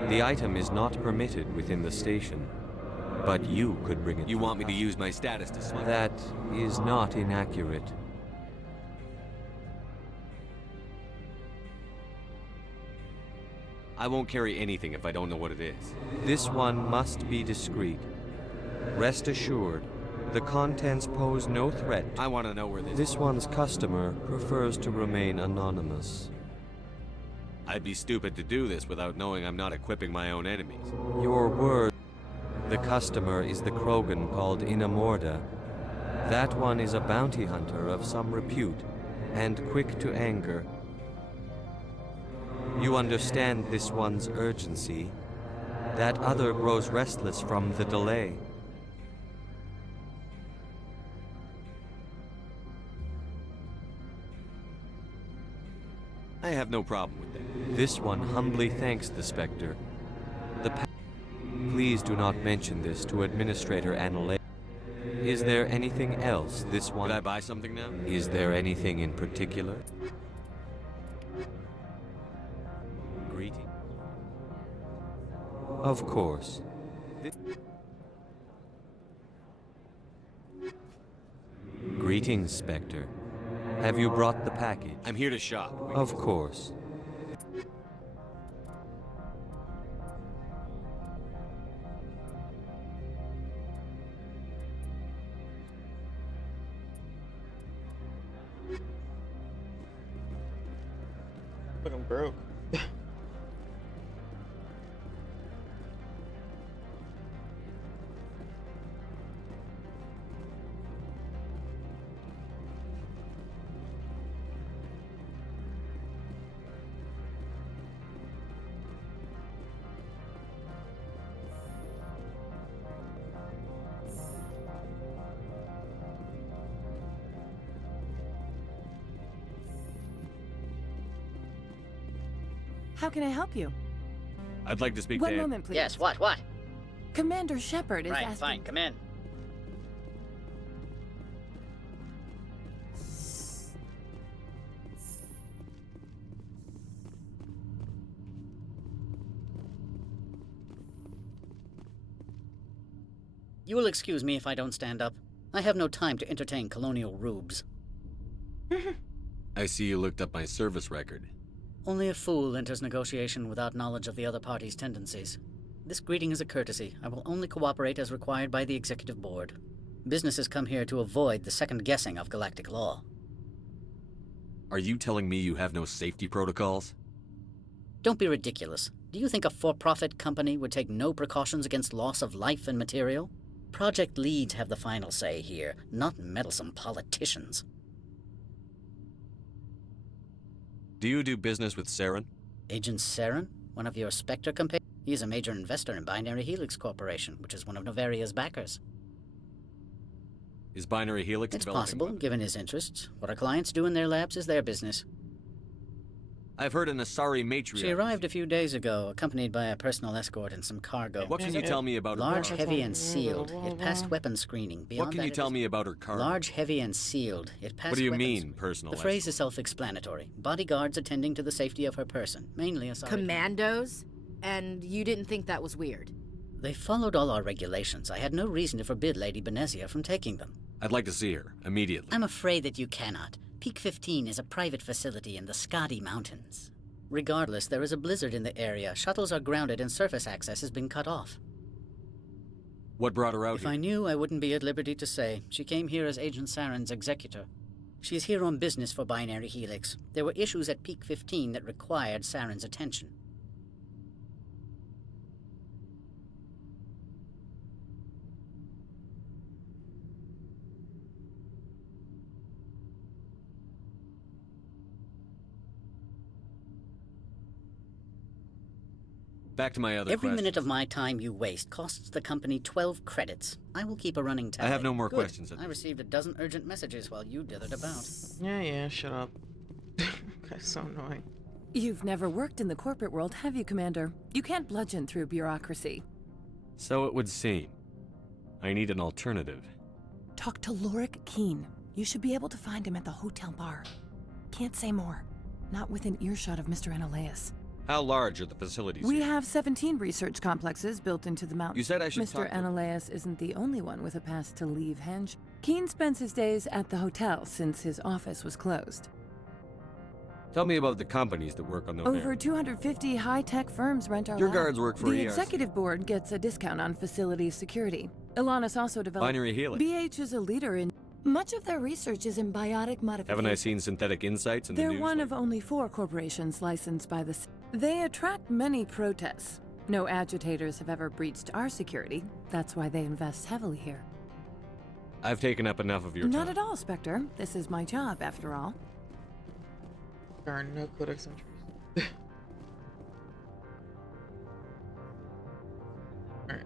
The item is not permitted within the station, but you could bring it. You want me to use my status to smuggle? That is not inaccurate. I won't carry anything if I don't know what it is. This one must be discreet. Rest assured, the contents pose no threat. I want to know where This one's customer prefers to remain anonymous. I'd be stupid to do this without knowing I'm not equipping my own enemies. Your word. The customer is the Krogan called Inamorda. That one is a bounty hunter of some repute, and quick to anger. You understand this one's urgency. That other grows restless from the delay. I have no problem with that. This one humbly thanks the Spectre. Please do not mention this to Administrator Annalea. Is there anything else this one... Could I buy something now? Is there anything in particular? Greeting. Of course. Greetings, Spectre. Have you brought the package? I'm here to shop. Of course. Look, I'm broke. How can I help you? I'd like to speak One to... moment, please. Yes, what? Commander Shepard is Right, asking... fine, come in. You will excuse me if I don't stand up. I have no time to entertain colonial rubes. I see you looked up my service record. Only a fool enters negotiation without knowledge of the other party's tendencies. This greeting is a courtesy. I will only cooperate as required by the Executive Board. Businesses come here to avoid the second guessing of galactic law. Are you telling me you have no safety protocols? Don't be ridiculous. Do you think a for-profit company would take no precautions against loss of life and material? Project leads have the final say here, not meddlesome politicians. Do you do business with Saren? Agent Saren? One of your Spectre compatriots? He is a major investor in Binary Helix Corporation, which is one of Novaria's backers. Is Binary Helix It's developing possible, weapons? given his interests. What our clients do in their labs is their business. I've heard an Asari matriarch. She arrived a few days ago, accompanied by a personal escort and some cargo. What can you tell me about her Large, cargo? heavy, and sealed. It passed weapons screening. Beyond What can that, you it tell is me about her cargo? Large, heavy, and sealed. It passed What do you weapons mean, personal The phrase is self-explanatory. Bodyguards attending to the safety of her person, mainly Asari. Commandos? And you didn't think that was weird? They followed all our regulations. I had no reason to forbid Lady Benezia from taking them. I'd like to see her, immediately. I'm afraid that you cannot. Peak 15 is a private facility in the Scotty Mountains. Regardless, there is a blizzard in the area. Shuttles are grounded and surface access has been cut off. What brought her out If here? I knew, I wouldn't be at liberty to say. She came here as Agent Saren's executor. She is here on business for Binary Helix. There were issues at Peak 15 that required Saren's attention. Back to my other Every question. minute of my time you waste costs the company 12 credits. I will keep a running tally. I have no more Good. questions. I received a dozen urgent messages while you dithered about. Yeah, shut up. Guy's so annoying. You've never worked in the corporate world, have you, Commander? You can't bludgeon through bureaucracy. So it would seem. I need an alternative. Talk to Lorik Keen. You should be able to find him at the hotel bar. Can't say more. Not within earshot of Mr. Analeas. How large are the facilities We here? have 17 research complexes built into the mountain. You said I should Mr. talk to- Analeas isn't the only one with a pass to leave Henge. Keen spends his days at the hotel since his office was closed. Tell me about the companies that work on the Over 250 high-tech firms rent our Your lab. guards work for The ERC. executive board gets a discount on facility security. Ilanis also developed... Binary Helix. BH is a leader in... Much of their research is in biotic modification. Haven't I seen Synthetic Insights in the They're news? one of only 4 corporations licensed by the... They attract many protests. No agitators have ever breached our security. That's why they invest heavily here. I've taken up enough of your Not time. at all, Spectre. This is my job, after all. There are no codex entries. Alright,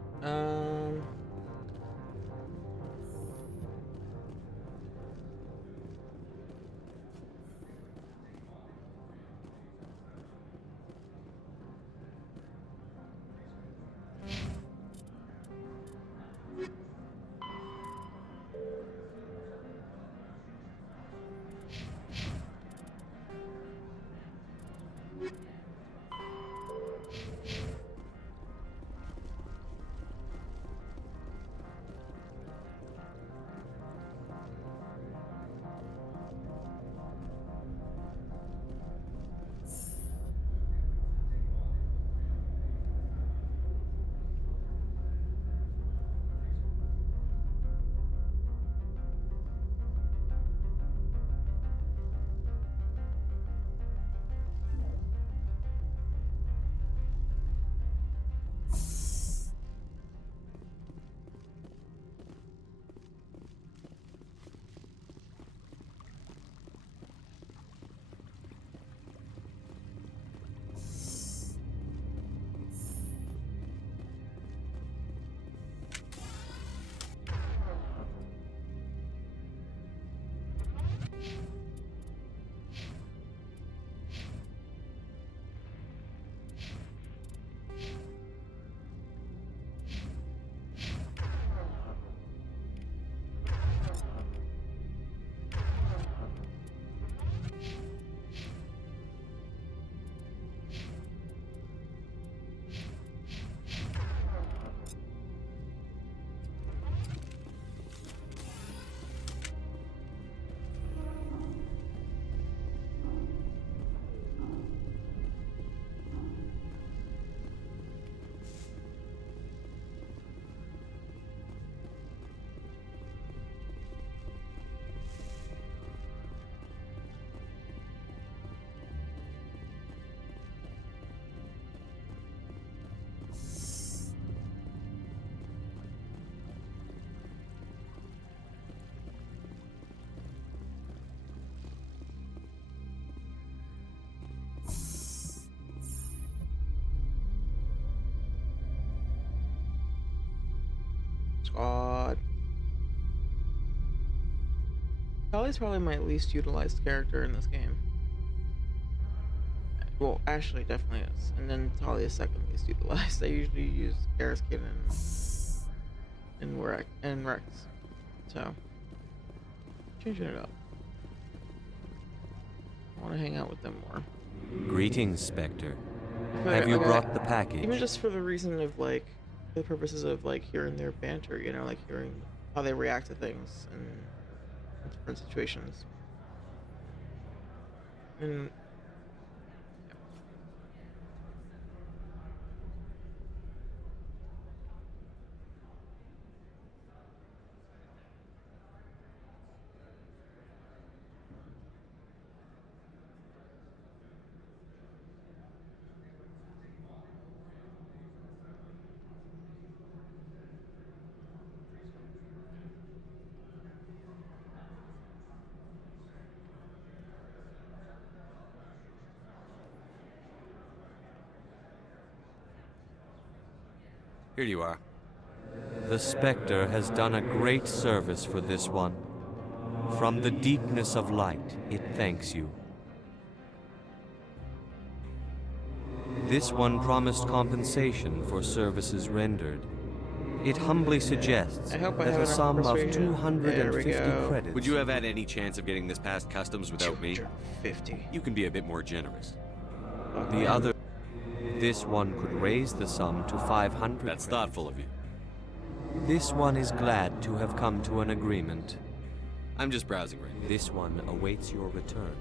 God. Tali's probably my least utilized character in this game. Well, Ashley definitely is. And then Tali is second least utilized. I usually use Garruskin and Rex. So, changing it up. I want to hang out with them more. Greetings, Spectre. Okay, Have you okay. brought the package? Even just for the reason of, like, for the purposes of, like, hearing their banter, you know, like hearing how they react to things in different situations. And Here you are. The Spectre has done a great service for this one. From the deepness of light, it thanks you. This one promised compensation for services rendered. It humbly suggests I hope I that have a enough sum of persuasion. 250 There we go. credits. Would you have had any chance of getting this past customs without me? 50. You can be a bit more generous. The other... This one could raise the sum to 500 That's credits. thoughtful of you. This one is glad to have come to an agreement. I'm just browsing right now. This one awaits your return.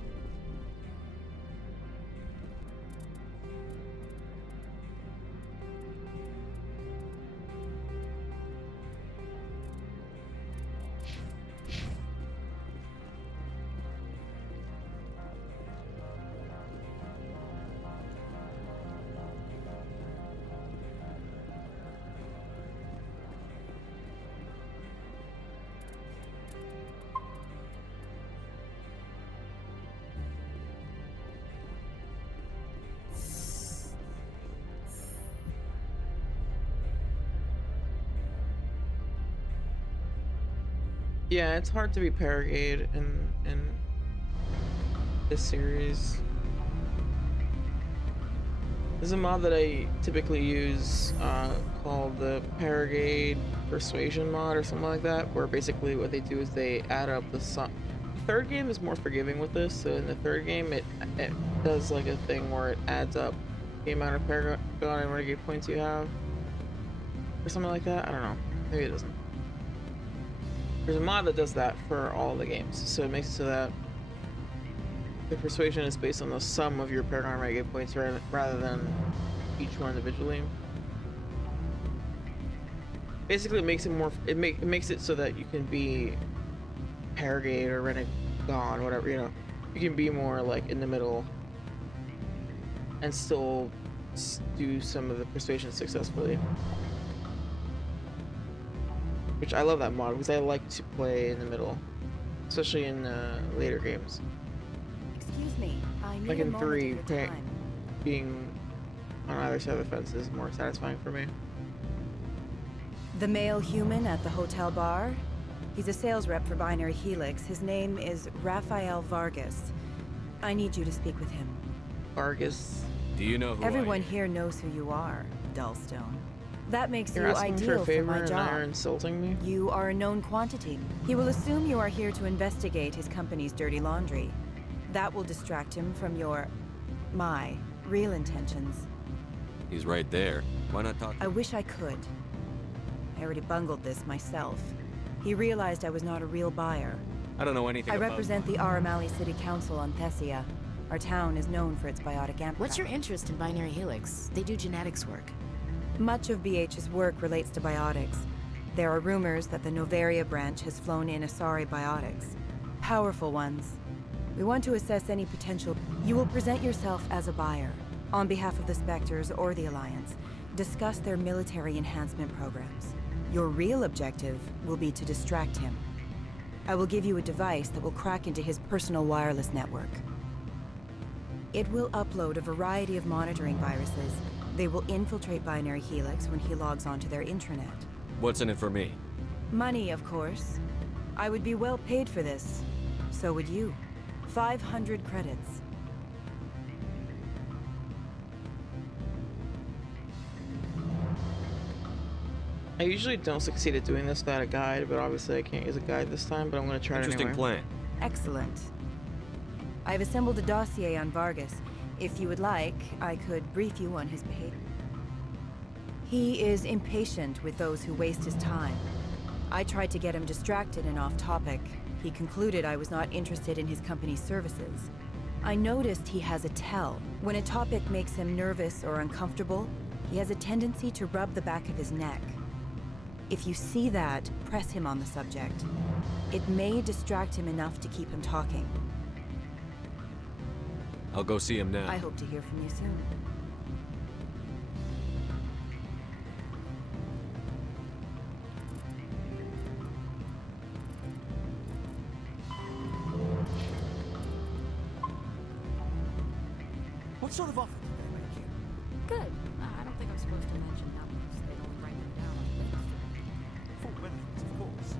Yeah, it's hard to be Paragade in this series. There's a mod that I typically use called the Paragade Persuasion mod or something like that, where basically what they do is they add up the sum. The third game is more forgiving with this, so in the third game it does like a thing where it adds up the amount of Paragon and Renegade points you have, or something like that. I don't know. Maybe it doesn't. There's a mod that does that for all the games, so it makes it so that the persuasion is based on the sum of your Paragon and Renegade points rather than each one individually. Basically, it makes it more. It makes it so that you can be Paragade or Renegon, whatever, you know. You can be more like in the middle and still do some of the persuasion successfully. Which I love that mod because I like to play in the middle, especially in later games. Excuse me, I need Like a in moment 3, of your time. being on either side of the fence is more satisfying for me. The male human at the hotel bar? He's a sales rep for Binary Helix. His name is Rafael Vargas. I need you to speak with him. Vargas? Do you know who Everyone here knows who you are, Dullstone. That makes You're you asking for ideal a favor my and job. now you're insulting me? You are a known quantity. He will assume you are here to investigate his company's dirty laundry. That will distract him from my real intentions. He's right there. Why not talk? I wish I could. I already bungled this myself. He realized I was not a real buyer. I don't know anything I about... represent the Aramali City Council on Thessia. Our town is known for its biotic amplifier. What's your interest in Binary Helix? They do genetics work. Much of BH's work relates to biotics. There are rumors that the Novaria branch has flown in Asari biotics. Powerful ones. We want to assess any potential. You will present yourself as a buyer, on behalf of the Spectres or the Alliance. Discuss their military enhancement programs. Your real objective will be to distract him. I will give you a device that will crack into his personal wireless network. It will upload a variety of monitoring viruses. They will infiltrate Binary Helix when he logs onto their intranet. What's in it for me? Money, of course. I would be well paid for this. So would you. 500 credits. I usually don't succeed at doing this without a guide, but obviously I can't use a guide this time, but I'm going to try it anyway. Interesting plan. Excellent. I've assembled a dossier on Vargas. If you would like, I could brief you on his behavior. He is impatient with those who waste his time. I tried to get him distracted and off topic. He concluded I was not interested in his company's services. I noticed he has a tell. When a topic makes him nervous or uncomfortable, he has a tendency to rub the back of his neck. If you see that, press him on the subject. It may distract him enough to keep him talking. I'll go see him now. I hope to hear from you soon. What sort of offer did they make you? Good. I don't think I'm supposed to mention numbers. They don't write them down on things. Full benefits, of course.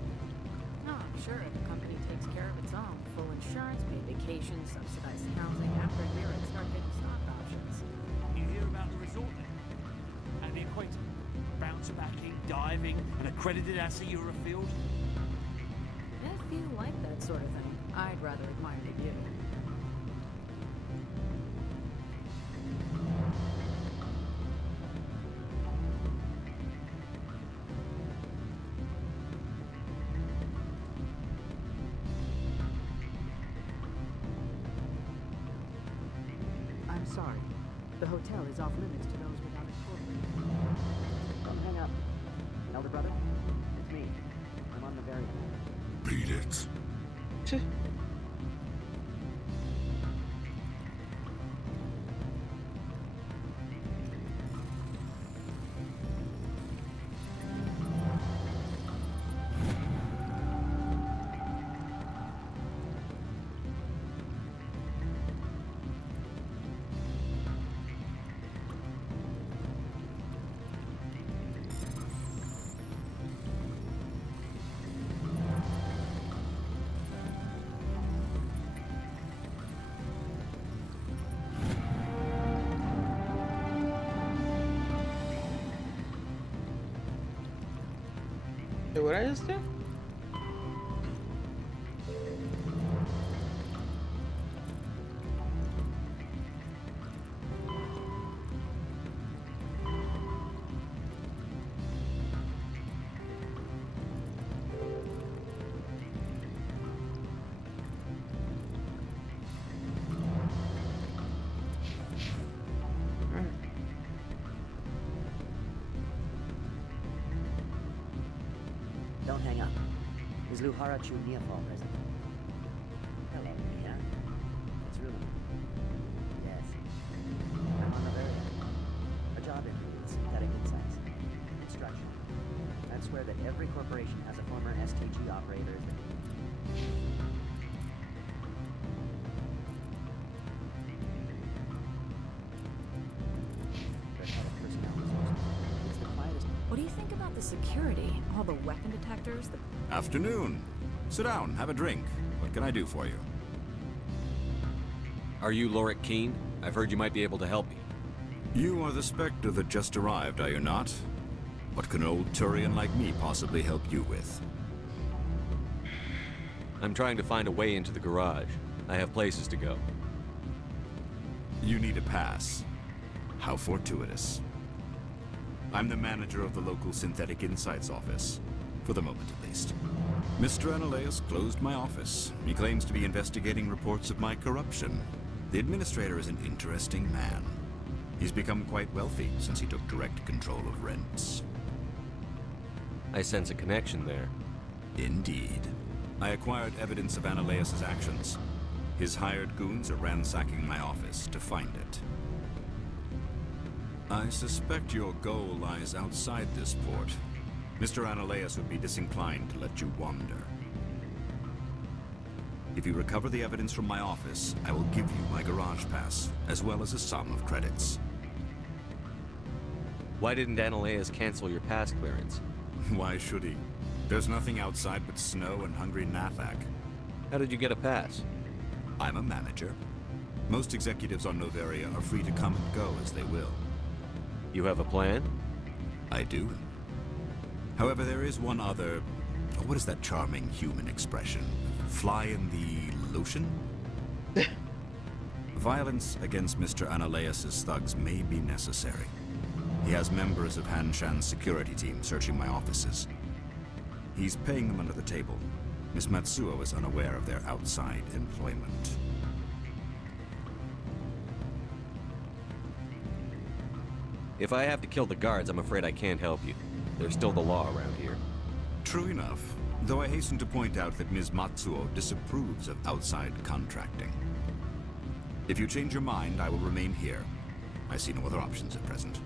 No, I'm sure the company takes care of its own. Full insurance, paid vacations, subsidized housing. After a year, I'd start getting stock options. You hear about the resort then? And the equator? Bounce backing, diving, an accredited asset Eurofield? If you like that sort of thing, I'd rather admire the view. I'm sorry. The hotel is off limits to those without a corporate. Don't hang up. Elder brother, it's me. I'm on the very end. Beat it. Hey, what I just do? Don't hang up. Is Luhara Chu Neafal present? Hello, Mia. It's Ruben. Yes. I'm on the very end. A job interview with Synthetic Insights. Instruction. I swear that every corporation has a former STG operator as the... What do you think about the security? All the weapon detectors, the... Afternoon. Sit down, have a drink. What can I do for you? Are you Lorik Keene? I've heard you might be able to help me. You are the Spectre that just arrived, are you not? What can an old Turian like me possibly help you with? I'm trying to find a way into the garage. I have places to go. You need a pass. How fortuitous. I'm the manager of the local Synthetic Insights office. For the moment, at least. Mr. Analeus closed my office. He claims to be investigating reports of my corruption. The administrator is an interesting man. He's become quite wealthy since he took direct control of rents. I sense a connection there. Indeed. I acquired evidence of Analeus' actions. His hired goons are ransacking my office to find it. I suspect your goal lies outside this port. Mr. Analeus would be disinclined to let you wander. If you recover the evidence from my office, I will give you my garage pass, as well as a sum of credits. Why didn't Analeus cancel your pass clearance? Why should he? There's nothing outside but snow and hungry Nathak. How did you get a pass? I'm a manager. Most executives on Noveria are free to come and go as they will. You have a plan? I do. However, there is one other... What is that charming human expression? Fly in the lotion? Violence against Mr. Analaeus' thugs may be necessary. He has members of Hanshan's security team searching my offices. He's paying them under the table. Miss Matsuo is unaware of their outside employment. If I have to kill the guards, I'm afraid I can't help you. There's still the law around here. True enough, though I hasten to point out that Ms. Matsuo disapproves of outside contracting. If you change your mind, I will remain here. I see no other options at present.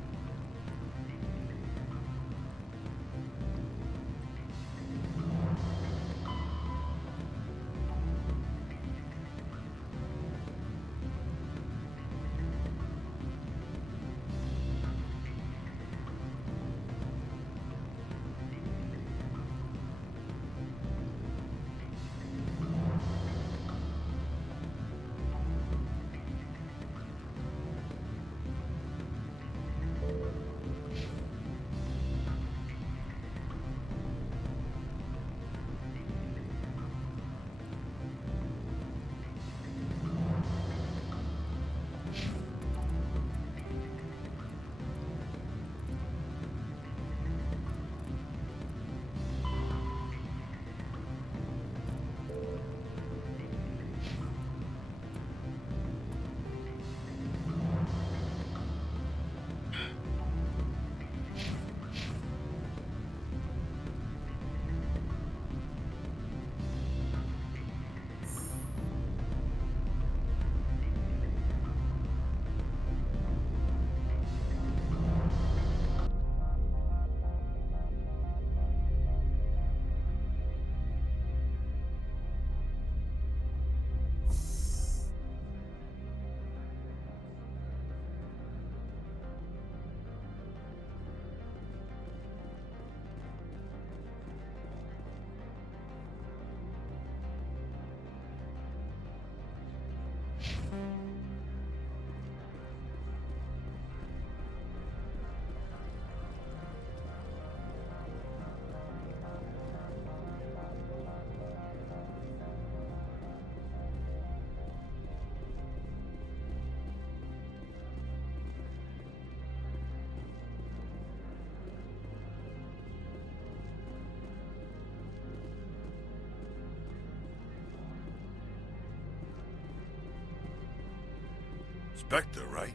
Spectre, right?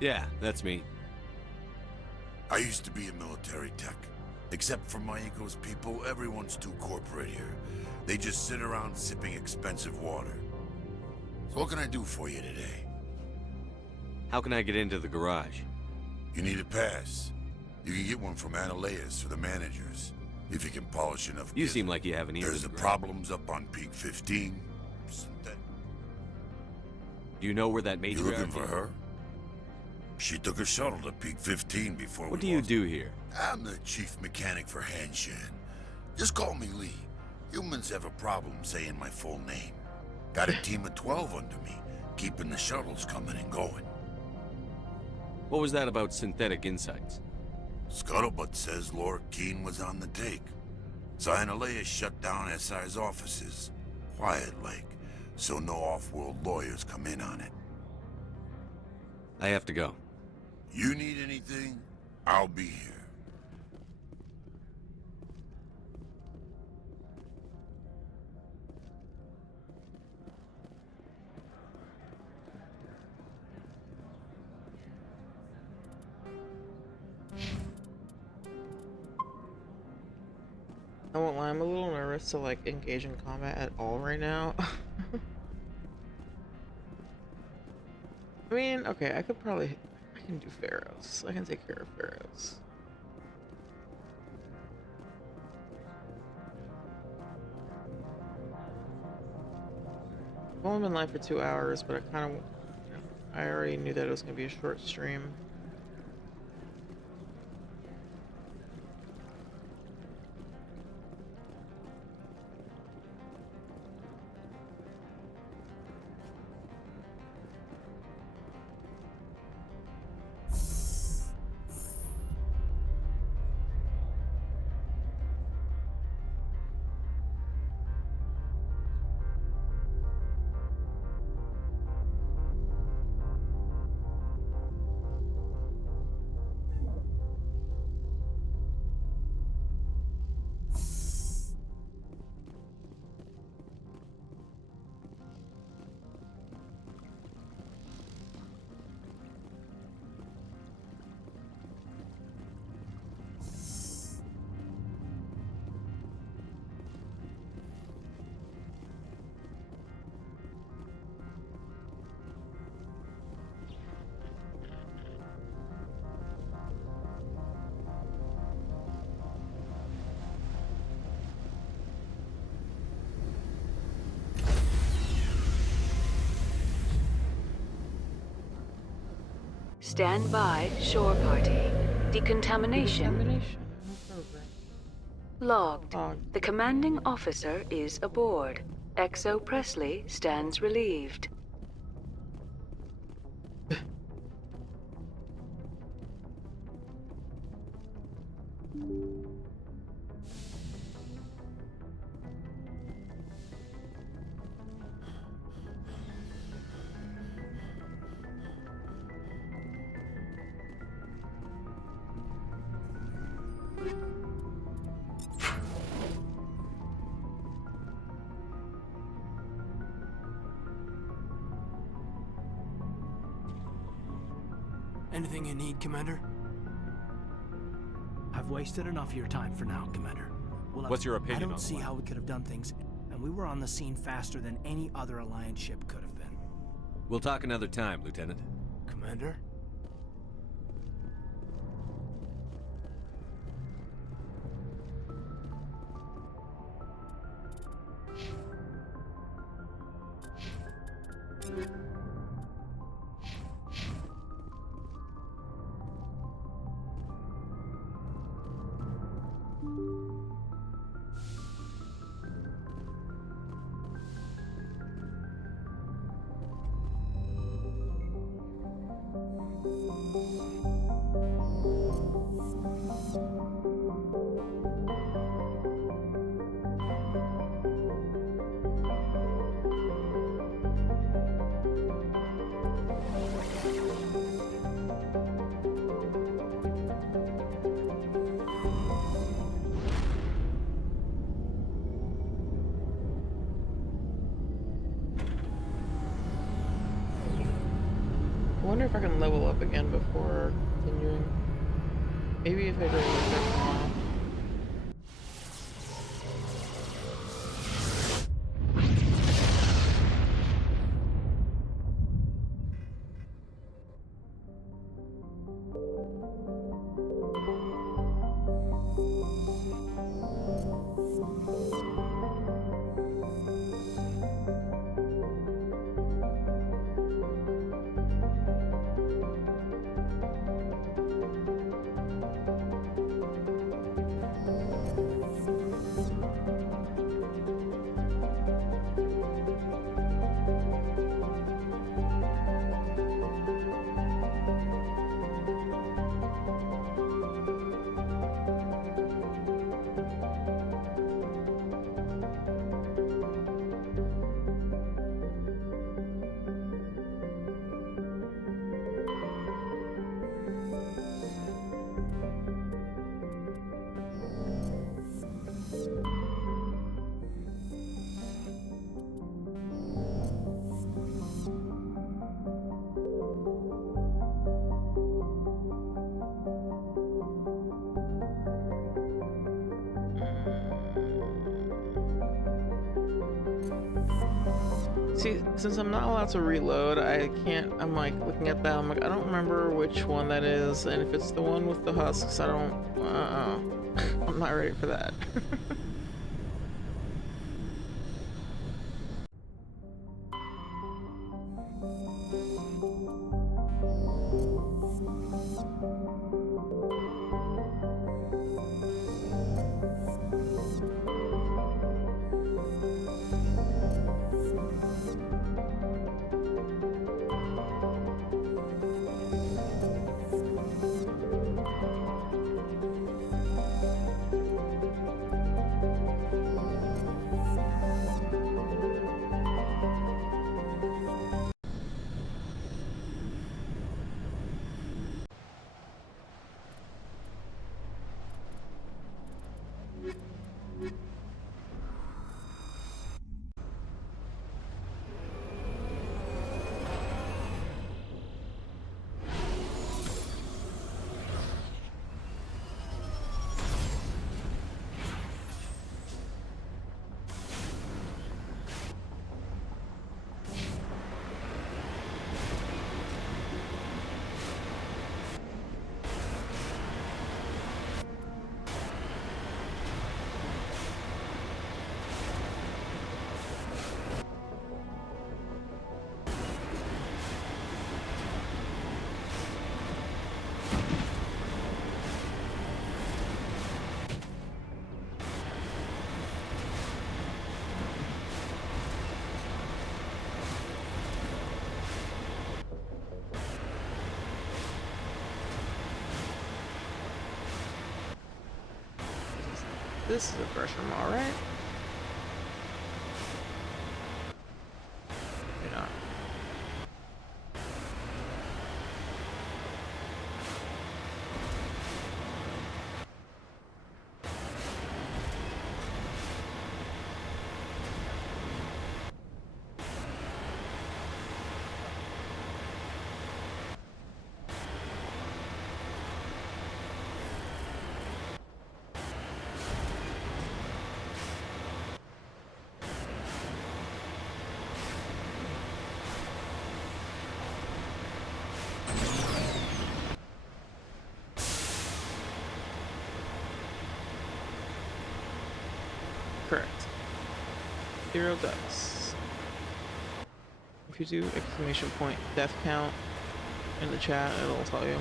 Yeah, that's me. I used to be a military tech. Except for Maiko's people, everyone's too corporate here. They just sit around sipping expensive water. So what can I do for you today? How can I get into the garage? You need a pass. You can get one from Analaeus or the managers. If you can polish enough. You seem like you have an ear. There's the problems up on Peak 15. Do you know where that matriarch is? You looking for her? She took a shuttle to Peak 15 before What do you do here? I'm the chief mechanic for Hanshan. Just call me Lee. Humans have a problem saying my full name. Got a team of 12 under me, keeping the shuttles coming and going. What was that about synthetic insights? Scuttlebutt says Lord Keene was on the take. So Analaeus shut down SI's offices. Quiet-like, so no off-world lawyers come in on it. I have to go. You need anything? I'll be here. I won't lie, I'm a little nervous to like engage in combat at all right now. I mean, okay, I can do Pharaohs. I can take care of Pharaohs. I've only been live for 2 hours, but I already knew that it was going to be a short stream. Stand by, shore party. Decontamination. Logged. The commanding officer is aboard. XO Presley stands relieved. Anything you need, Commander? I've wasted enough of your time for now, Commander. What's your opinion I don't on see the how we could have done things, and we were on the scene faster than any other Alliance ship could have been. We'll talk another time, Lieutenant. Commander? I wonder if I can level up again before continuing. Maybe if I go with it tomorrow. See, since I'm not allowed to reload, I can't, I'm like looking at that, I'm like, I don't remember which one that is, and if it's the one with the husks, I don't, I'm not ready for that. This is a fresh room, alright. Maybe not. Correct. 0 deaths. If you do exclamation point death count in the chat, it'll tell you.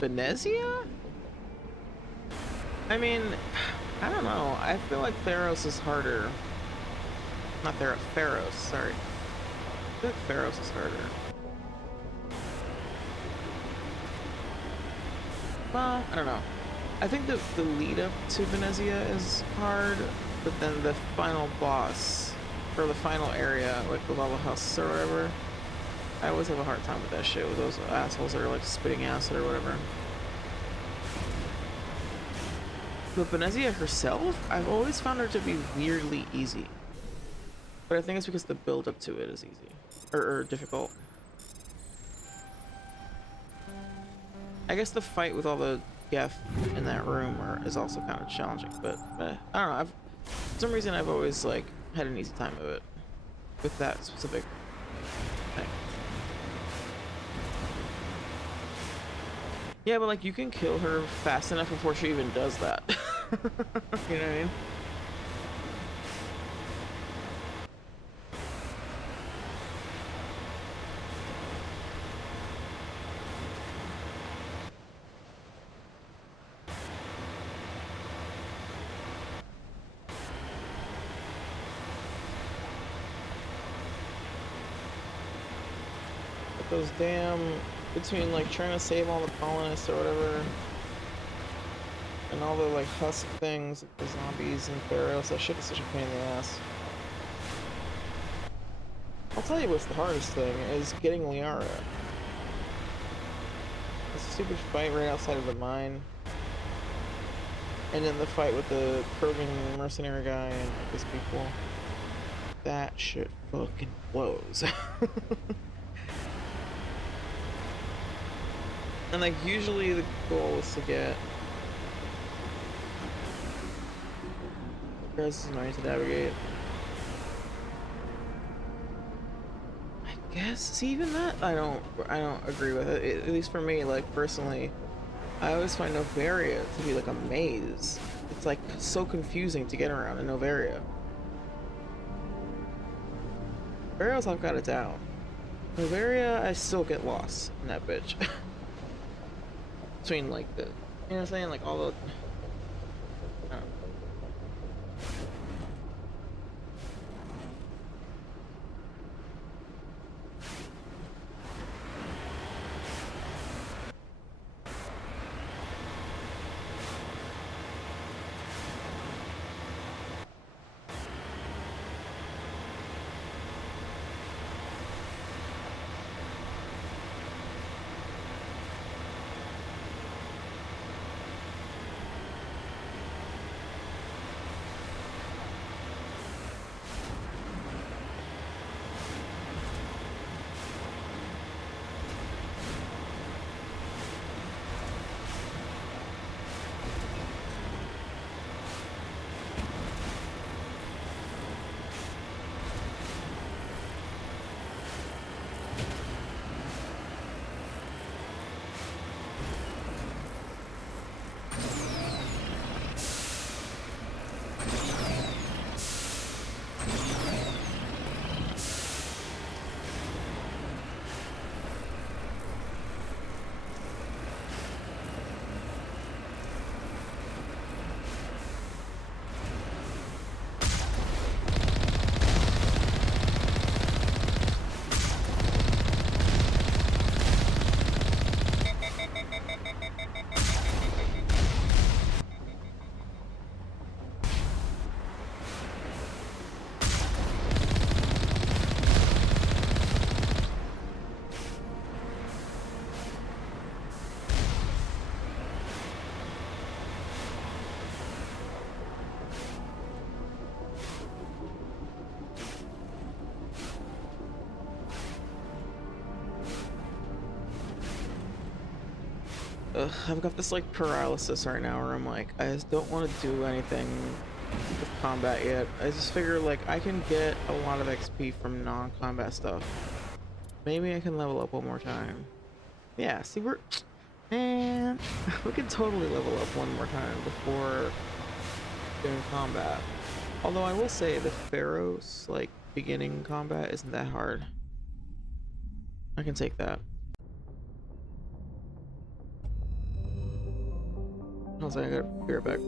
Venezia? I mean, I don't know. I feel like Theros is harder. Not Theros, Pharos, sorry. I feel like Pharos is harder. Well, I don't know. I think the lead up to Venezia is hard, but then the final boss, or the final area, like with all the husks or whatever, I always have a hard time with that shit, with those assholes that are like spitting acid or whatever. But Venezia herself, I've always found her to be weirdly easy. But I think it's because the build up to it is easy. Or difficult. I guess the fight with all the Geth in that room is also kind of challenging, but I don't know, for some reason I've always like had an easy time of it. With that specific thing. Yeah, but like you can kill her fast enough before she even does that. You know what I mean? But those damn, between like trying to save all the colonists or whatever, and all the like husk things, the zombies and Pharos, that shit is such a pain in the ass. I'll tell you what's the hardest thing, is getting Liara. The stupid fight right outside of the mine. And then the fight with the Krogan mercenary guy and his people. That shit fucking blows. And like usually the goal is to get Chris is mine to navigate. I guess, see, even that I don't agree with it. At least for me, like personally, I always find Novaria to be like a maze. It's like so confusing to get around in Novaria. Pharos I've got it down. Novaria I still get lost in that bitch. Between like the, you know what I'm saying, like all the, I don't know. I've got this like paralysis right now where I'm like, I just don't want to do anything with combat yet. I just figure like I can get a lot of XP from non-combat stuff. Maybe I can level up one more time. Yeah, see, man, we could totally level up one more time before doing combat. Although I will say the Pharaoh's like beginning combat isn't that hard. I can take that. I was like, I gotta be right back.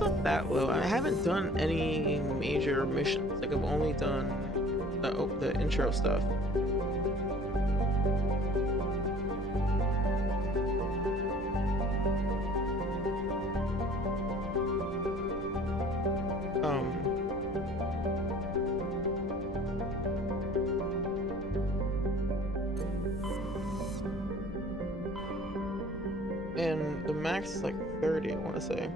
it's not that low. I haven't done any major missions. Like I've only done the intro stuff. And the max is like 30, I want to say.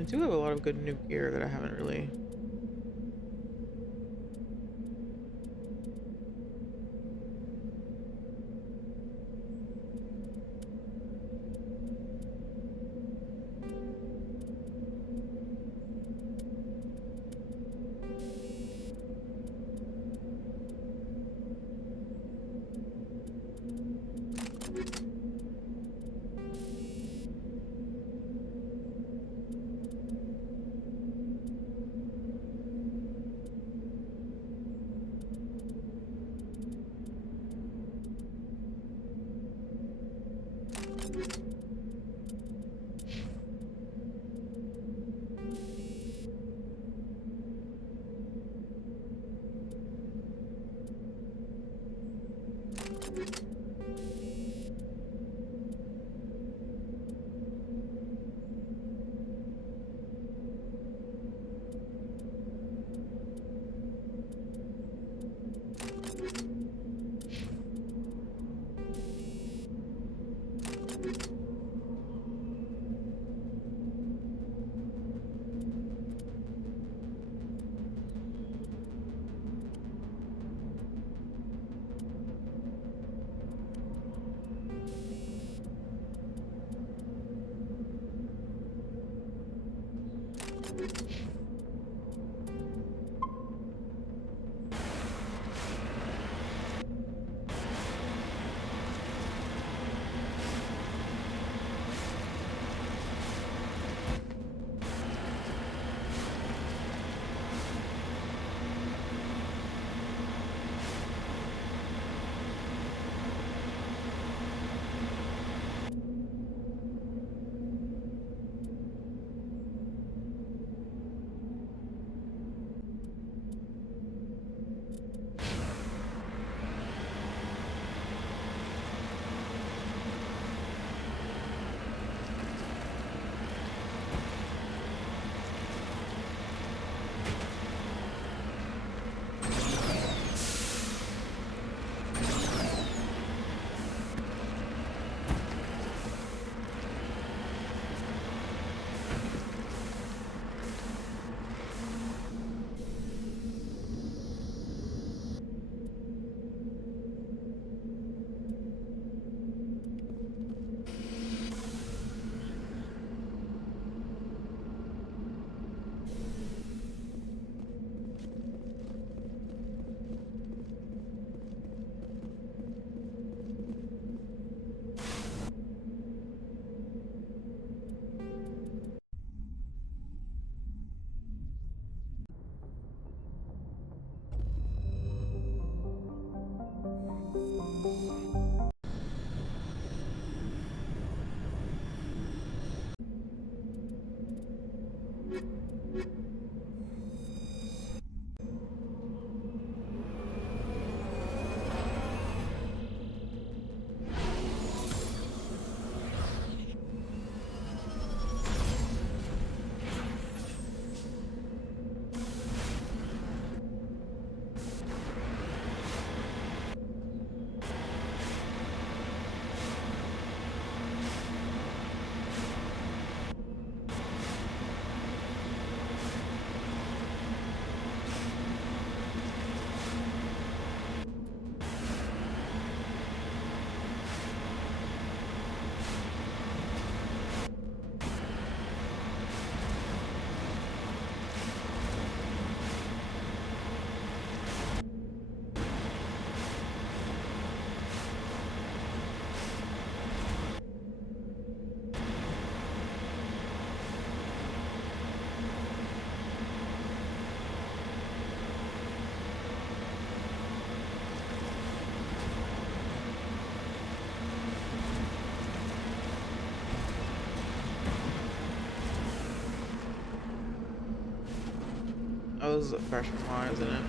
I do have a lot of good new gear that I haven't really... That was fresh from Mars, isn't it?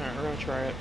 Alright, we're gonna try it.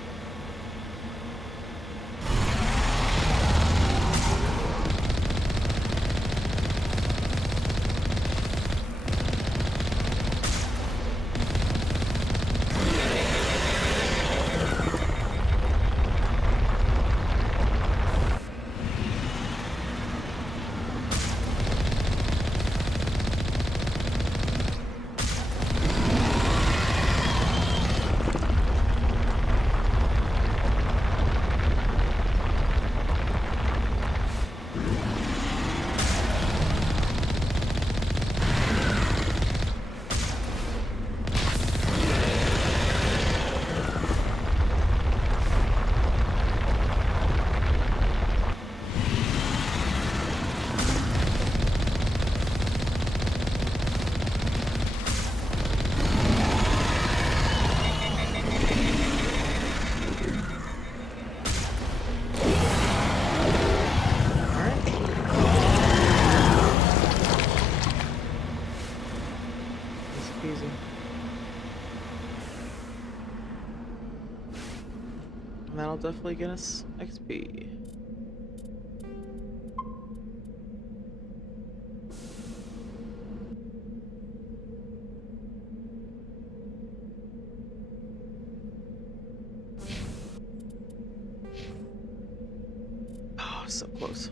And that'll definitely get us XP. Oh, so close.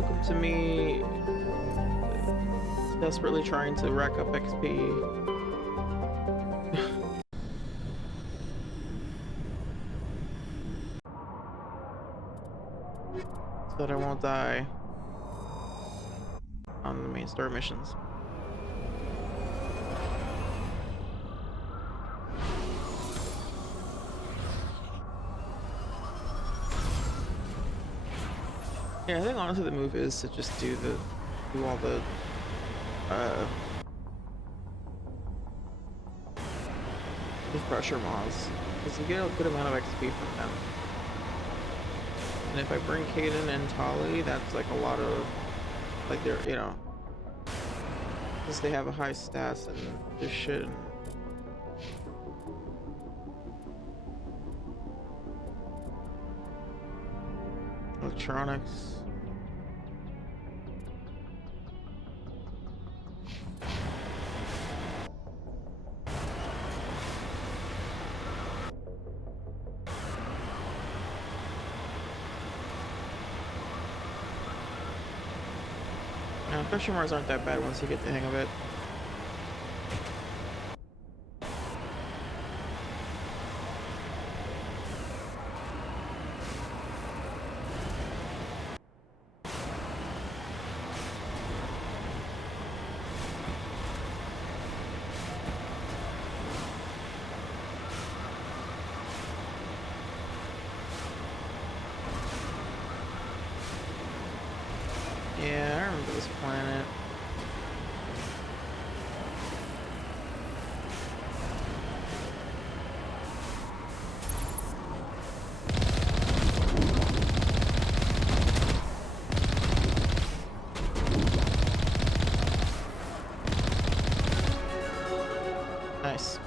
Welcome to me desperately trying to rack up XP. So that I won't die on the main story missions. Yeah, I think honestly the move is to just do all the pressure mods, because you get a good amount of XP from them. And if I bring Kaden and Tali, that's like a lot of, like, they're, you know, because they have a high stats and this shit. Electronics. Pressure mars aren't that bad once you get the hang of it. Yeah, I remember this planet. Nice.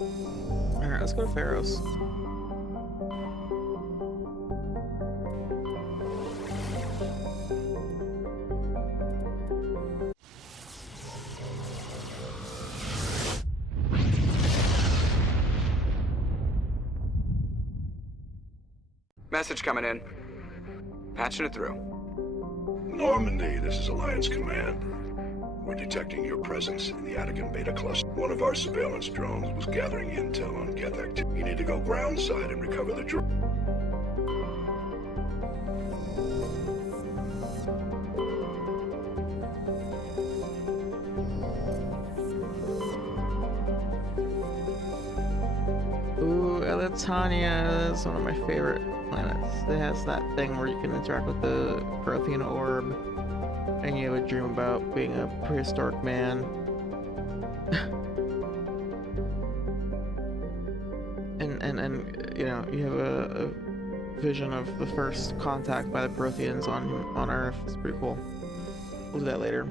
Alright, let's go to Pharaoh's. Message coming in. Patching it through. Normandy, this is Alliance Command. We're detecting your presence in the Attican Beta Cluster. One of our surveillance drones was gathering intel on Geth activity. You need to go groundside and recover the drone. Ooh, Elitania is one of my favorite planets. It has that thing where you can interact with the Prothean orb, and you have a dream about being a prehistoric man. and you know, you have a vision of the first contact by the Protheans on Earth. It's pretty cool. We'll do that later.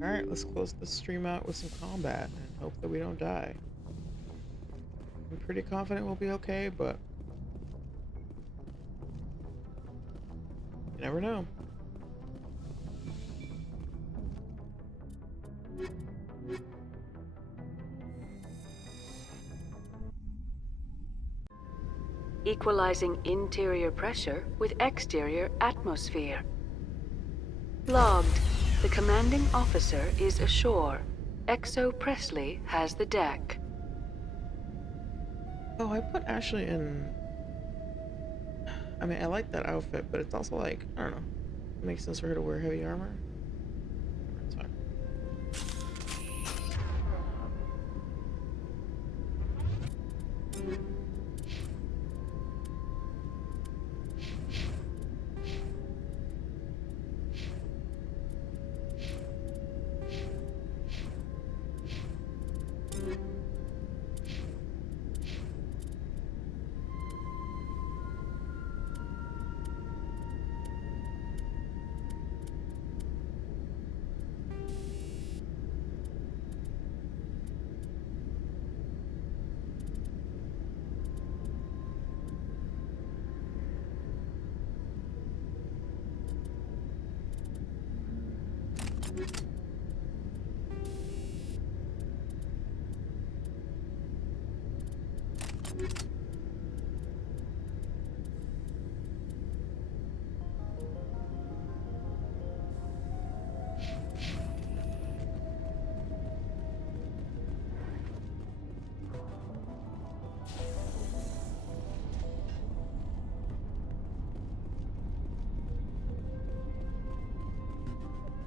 Alright, let's close the stream out with some combat and hope that we don't die. I'm pretty confident we'll be okay, but you never know. Equalizing interior pressure with exterior atmosphere. Logged. The commanding officer is ashore. XO Presley has the deck. Oh, I put Ashley in... I mean, I like that outfit, but it's also like, I don't know. It makes sense for her to wear heavy armor. It's fine.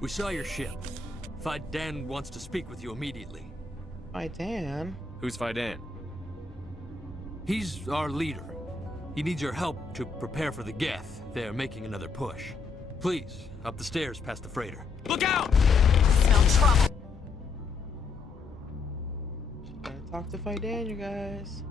We saw your ship. Fidan wants to speak with you immediately. Fidan? Who's Fidan? He's our leader. He needs your help to prepare for the Geth. They're making another push. Please, up the stairs past the freighter. Look out! Smell trouble. Gotta talk to Fidan, you guys.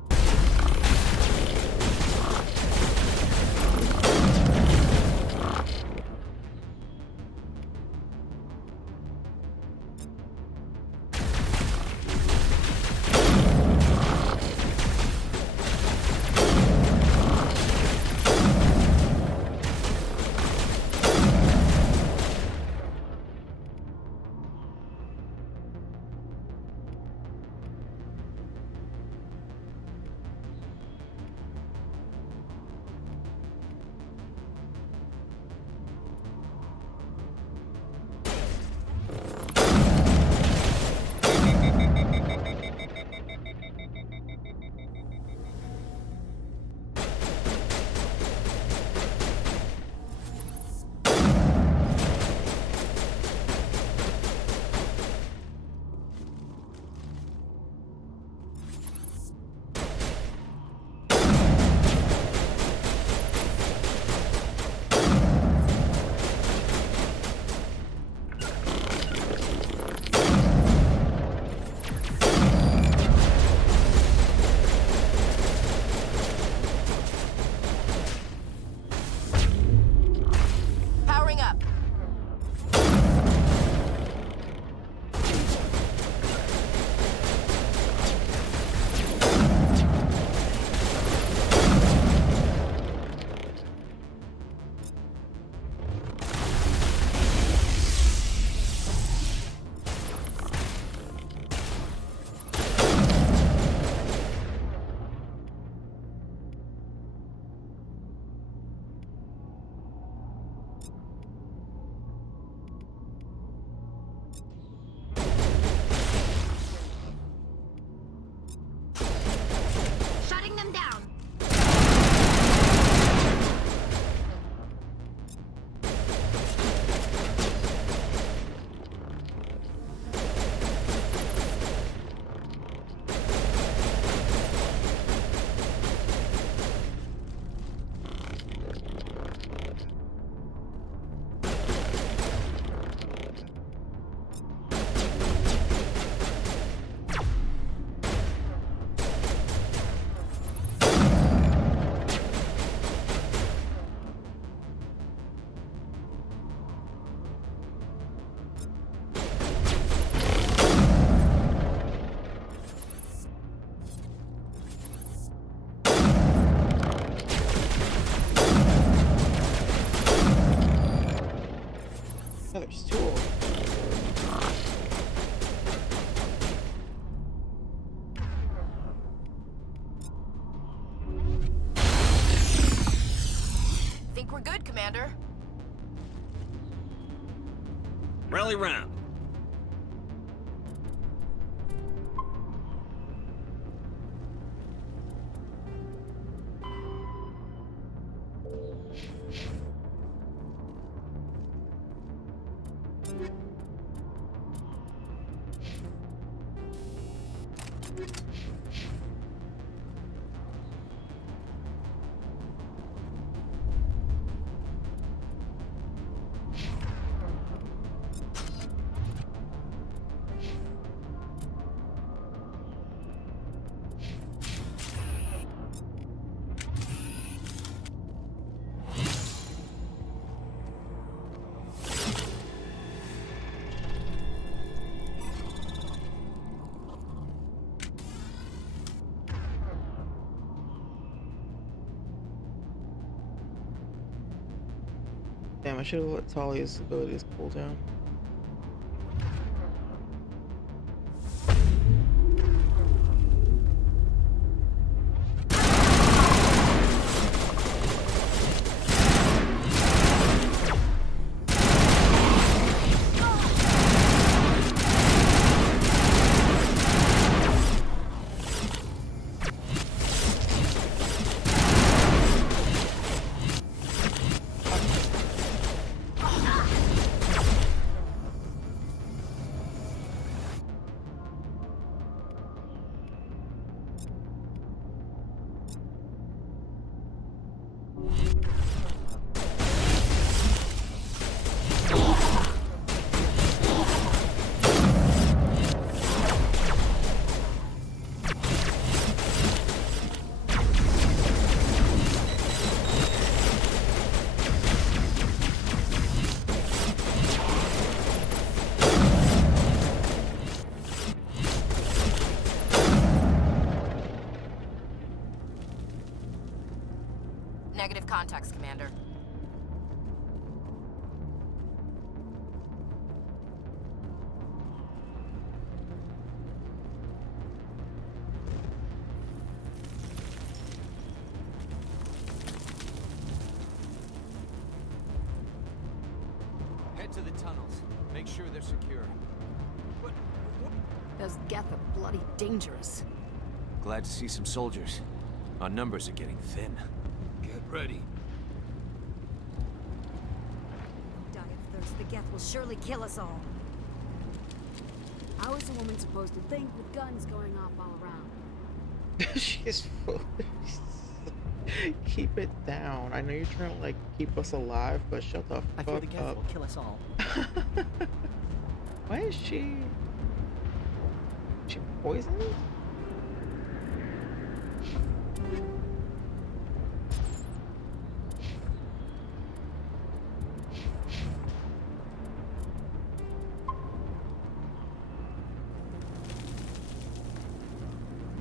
Oh, there's two of them. Think we're good, Commander? Rally round. Damn, I should have let Talia's abilities cool down. Negative contacts, Commander. Head to the tunnels. Make sure they're secure. Those Geth are bloody dangerous. Glad to see some soldiers. Our numbers are getting thin. Get ready. Die of thirst. The Geth will surely kill us all. How is a woman supposed to think with guns going off all around? She's foolish. Keep it down. I know you're trying to like keep us alive, but shut the I fuck fear the Geth up. will kill us all. Why is she poisoned?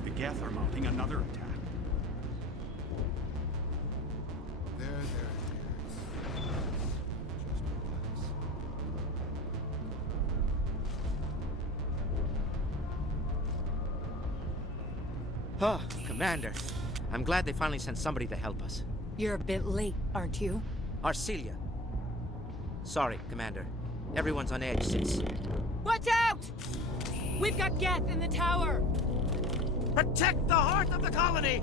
The Geth are mounting another attack. Oh, Commander. I'm glad they finally sent somebody to help us. You're a bit late, aren't you? Arcelia. Sorry, Commander. Everyone's on edge since... Watch out! We've got Geth in the tower! Protect the heart of the colony!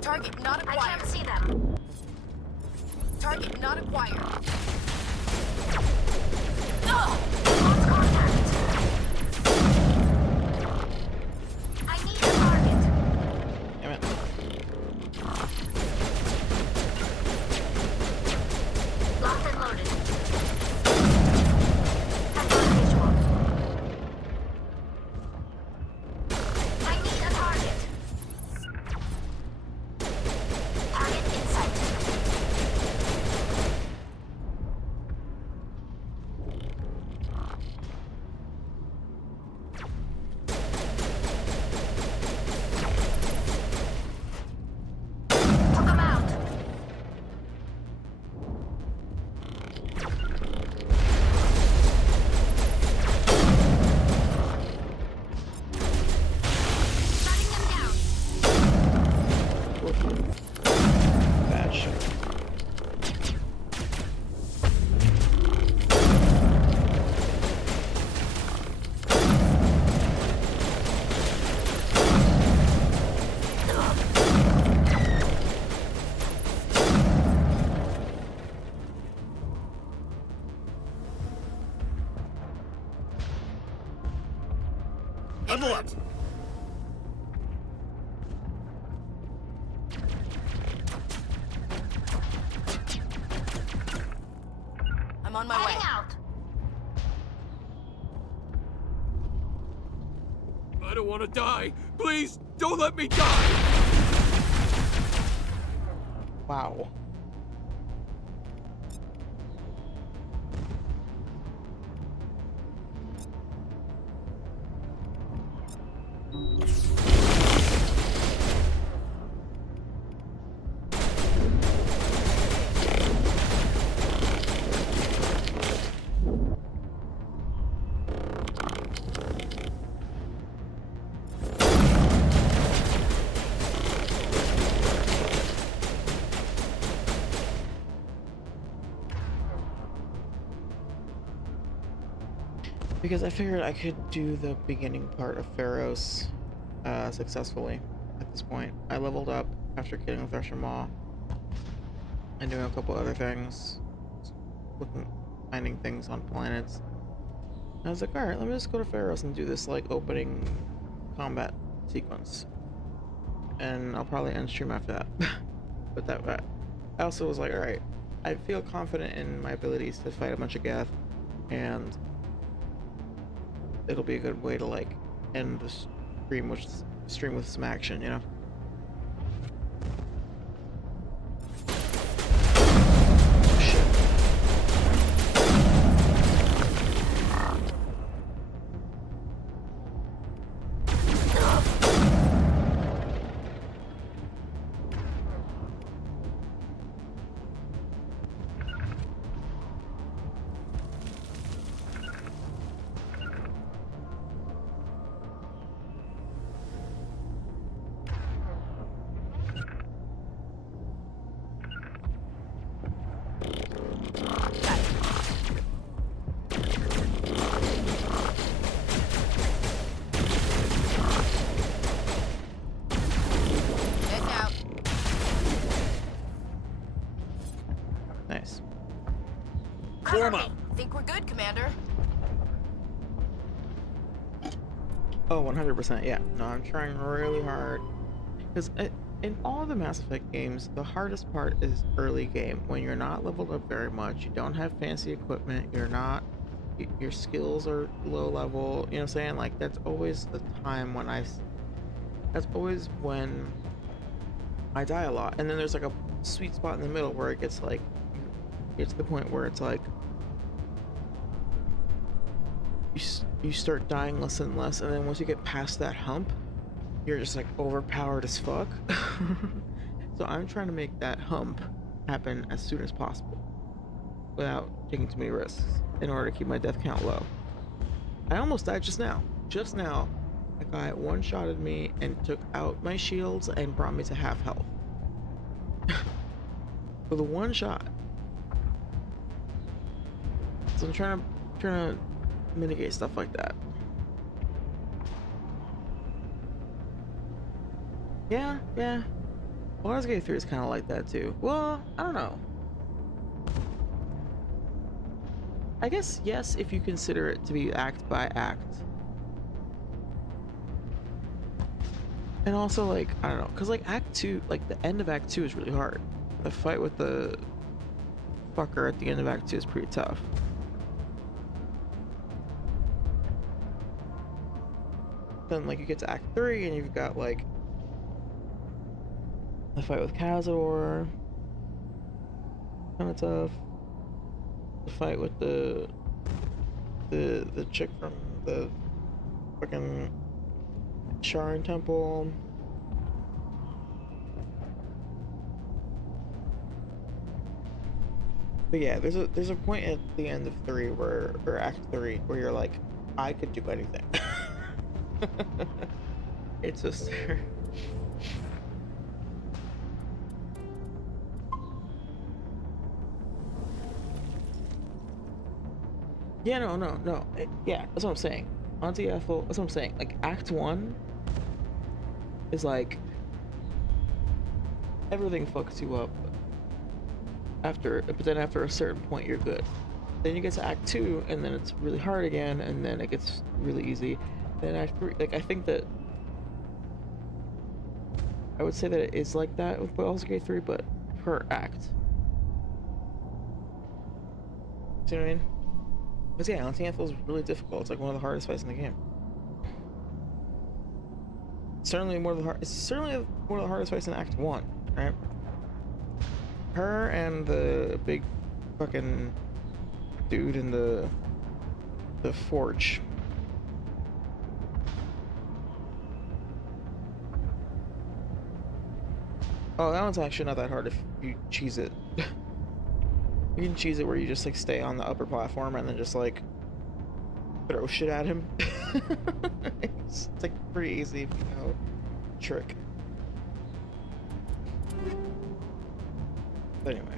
Target not acquired. I can't see them. Target not acquired. I need a target. Damn it. Huddle up! I'm on my way. Out. I don't want to die. Please, don't let me die. Wow. Because I figured I could do the beginning part of Pharaohs successfully at this point. I leveled up after killing the Thresher Maw and doing a couple other things, finding things on planets. I was like, alright, let me just go to Pharaohs and do this like opening combat sequence. And I'll probably end stream after that. But that I also was like, alright, I feel confident in my abilities to fight a bunch of Geth, and it'll be a good way to like end the stream with some action, you know? Nice. Form up. Think we're good, Commander. Oh, 100%, yeah. No, I'm trying really hard. Because in all the Mass Effect games, the hardest part is early game. When you're not leveled up very much, you don't have fancy equipment, your skills are low level, you know what I'm saying? Like, that's always the time when that's always when I die a lot. And then there's like a sweet spot in the middle where it gets like, to the point where it's like you start dying less and less, and then once you get past that hump, you're just like overpowered as fuck. So I'm trying to make that hump happen as soon as possible without taking too many risks in order to keep my death count low. I almost died just now. A guy one-shotted me and took out my shields and brought me to half health. With a one shot. So I'm trying to mitigate stuff like that. Yeah. Baldur's Gate 3 is kind of like that too. Well, I don't know. I guess yes, if you consider it to be act by act. And also, like, I don't know, because like Act 2, like the end of Act 2 is really hard. The fight with the fucker at the end of Act 2 is pretty tough. Then like you get to Act 3 and you've got like the fight with Cazador, kind of tough. The fight with the chick from the fucking Sharon Temple. But yeah, there's a point at the end of 3 or Act 3 where you're like, I could do anything. It's just yeah, no. Yeah, that's what I'm saying. Auntie Ethel, that's what I'm saying. Like, Act 1 is like everything fucks you up but then after a certain point you're good. Then you get to Act 2 and then it's really hard again, and then it gets really easy. in Act 3. Like, I think that I would say that it is like that with Baldur's Gate 3, but per act. See what I mean? Because yeah, Antifa feels really difficult. It's like one of the hardest fights in the game. Certainly it's certainly one of the hardest fights in Act 1, right? Her and the big fucking dude in the forge. Oh, that one's actually not that hard if you cheese it. You can cheese it where you just like stay on the upper platform and then just like throw shit at him. It's like pretty easy if you know trick. But anyway.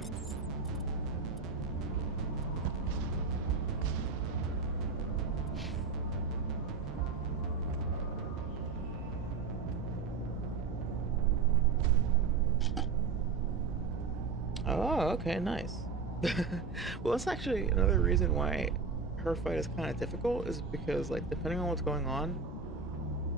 Oh, okay, nice. Well, that's actually another reason why her fight is kind of difficult, is because like depending on what's going on,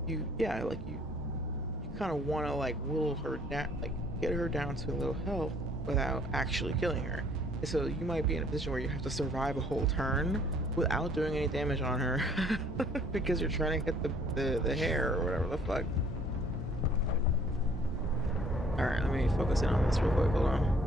you kind of want to like whittle her down, like get her down to low health without actually killing her. And so you might be in a position where you have to survive a whole turn without doing any damage on her because you're trying to hit the hair or whatever the fuck. All right, let me focus in on this real quick. Hold on.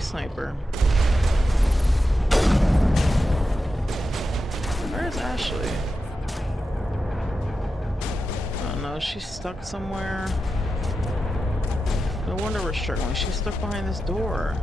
Sniper. Where is Ashley? Oh no, she's stuck somewhere. No wonder we're struggling. She's stuck behind this door.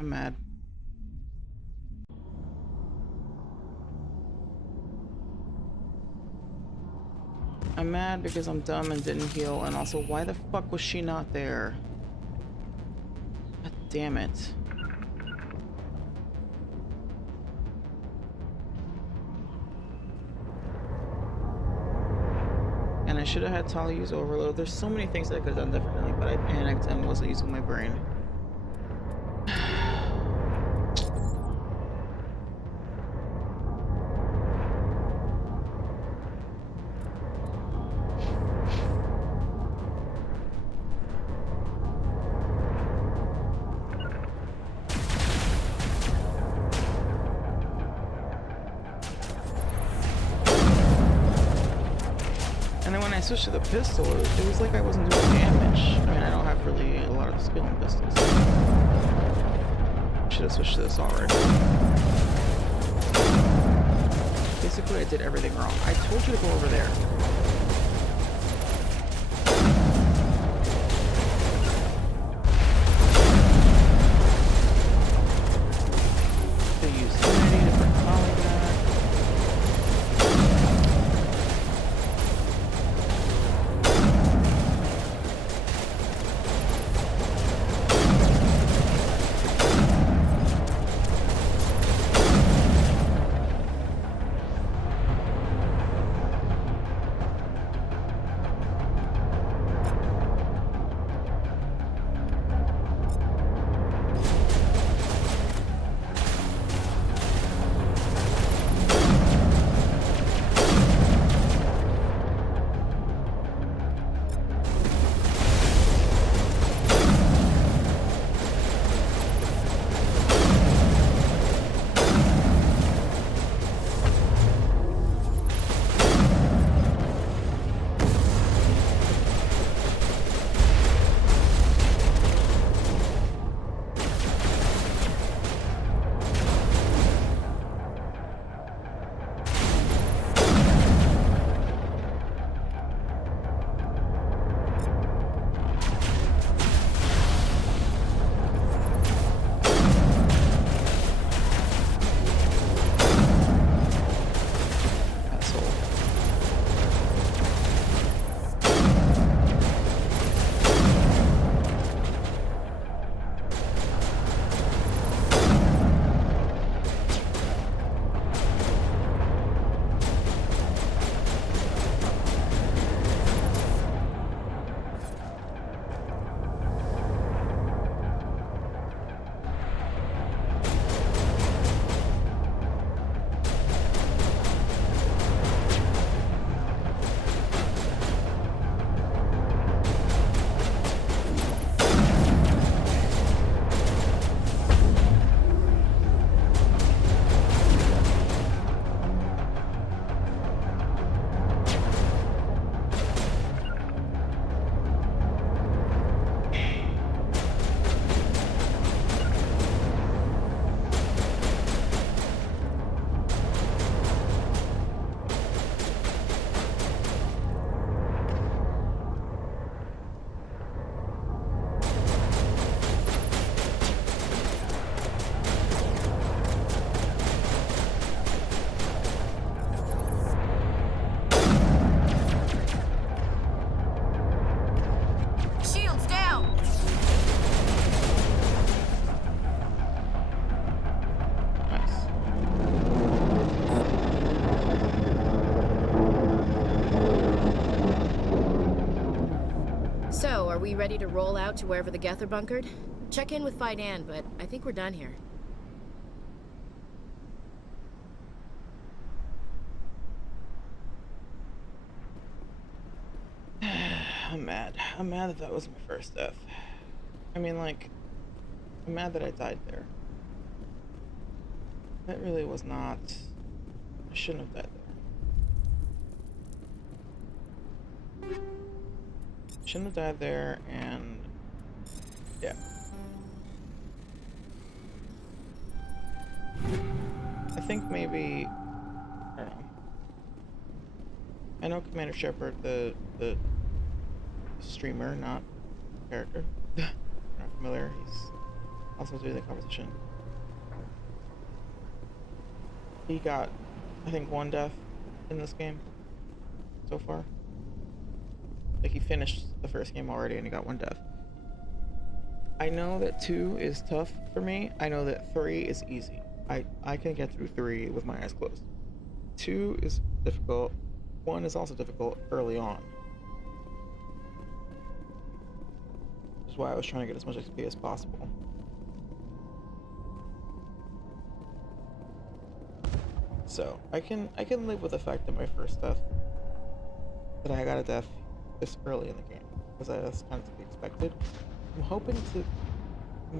I'm mad. I'm mad because I'm dumb and didn't heal, and also why the fuck was she not there? God damn it. And I should have had Tali use overload. There's so many things that I could have done differently, but I panicked and wasn't using my brain. switched to the pistol, it was like I wasn't doing damage. I mean, I don't have really a lot of skill in pistols. Should have switched to this already. Basically, I did everything wrong. I told you to go over there. They use Unity to bring Molly back. Are we ready to roll out to wherever the Geth are bunkered? Check in with Fidan, but I think we're done here. I'm mad. I'm mad that that was my first death. I mean, like, I'm mad that I died there. That really was not... I shouldn't have died there. Shouldn't have died there, and... yeah. I think maybe... I don't know. I know Commander Shepard, the streamer, not character. Not familiar. He's also doing the competition. He got, I think, 1 death in this game so far. Like, he finished the first game already and he got 1 death. I know that 2 is tough for me. I know that 3 is easy. I can get through 3 with my eyes closed. 2 is difficult. 1 is also difficult early on. Which is why I was trying to get as much XP as possible. So, I can live with the fact that my first death, that I got a death this early in the game, because that's kind of to be expected. I'm hoping to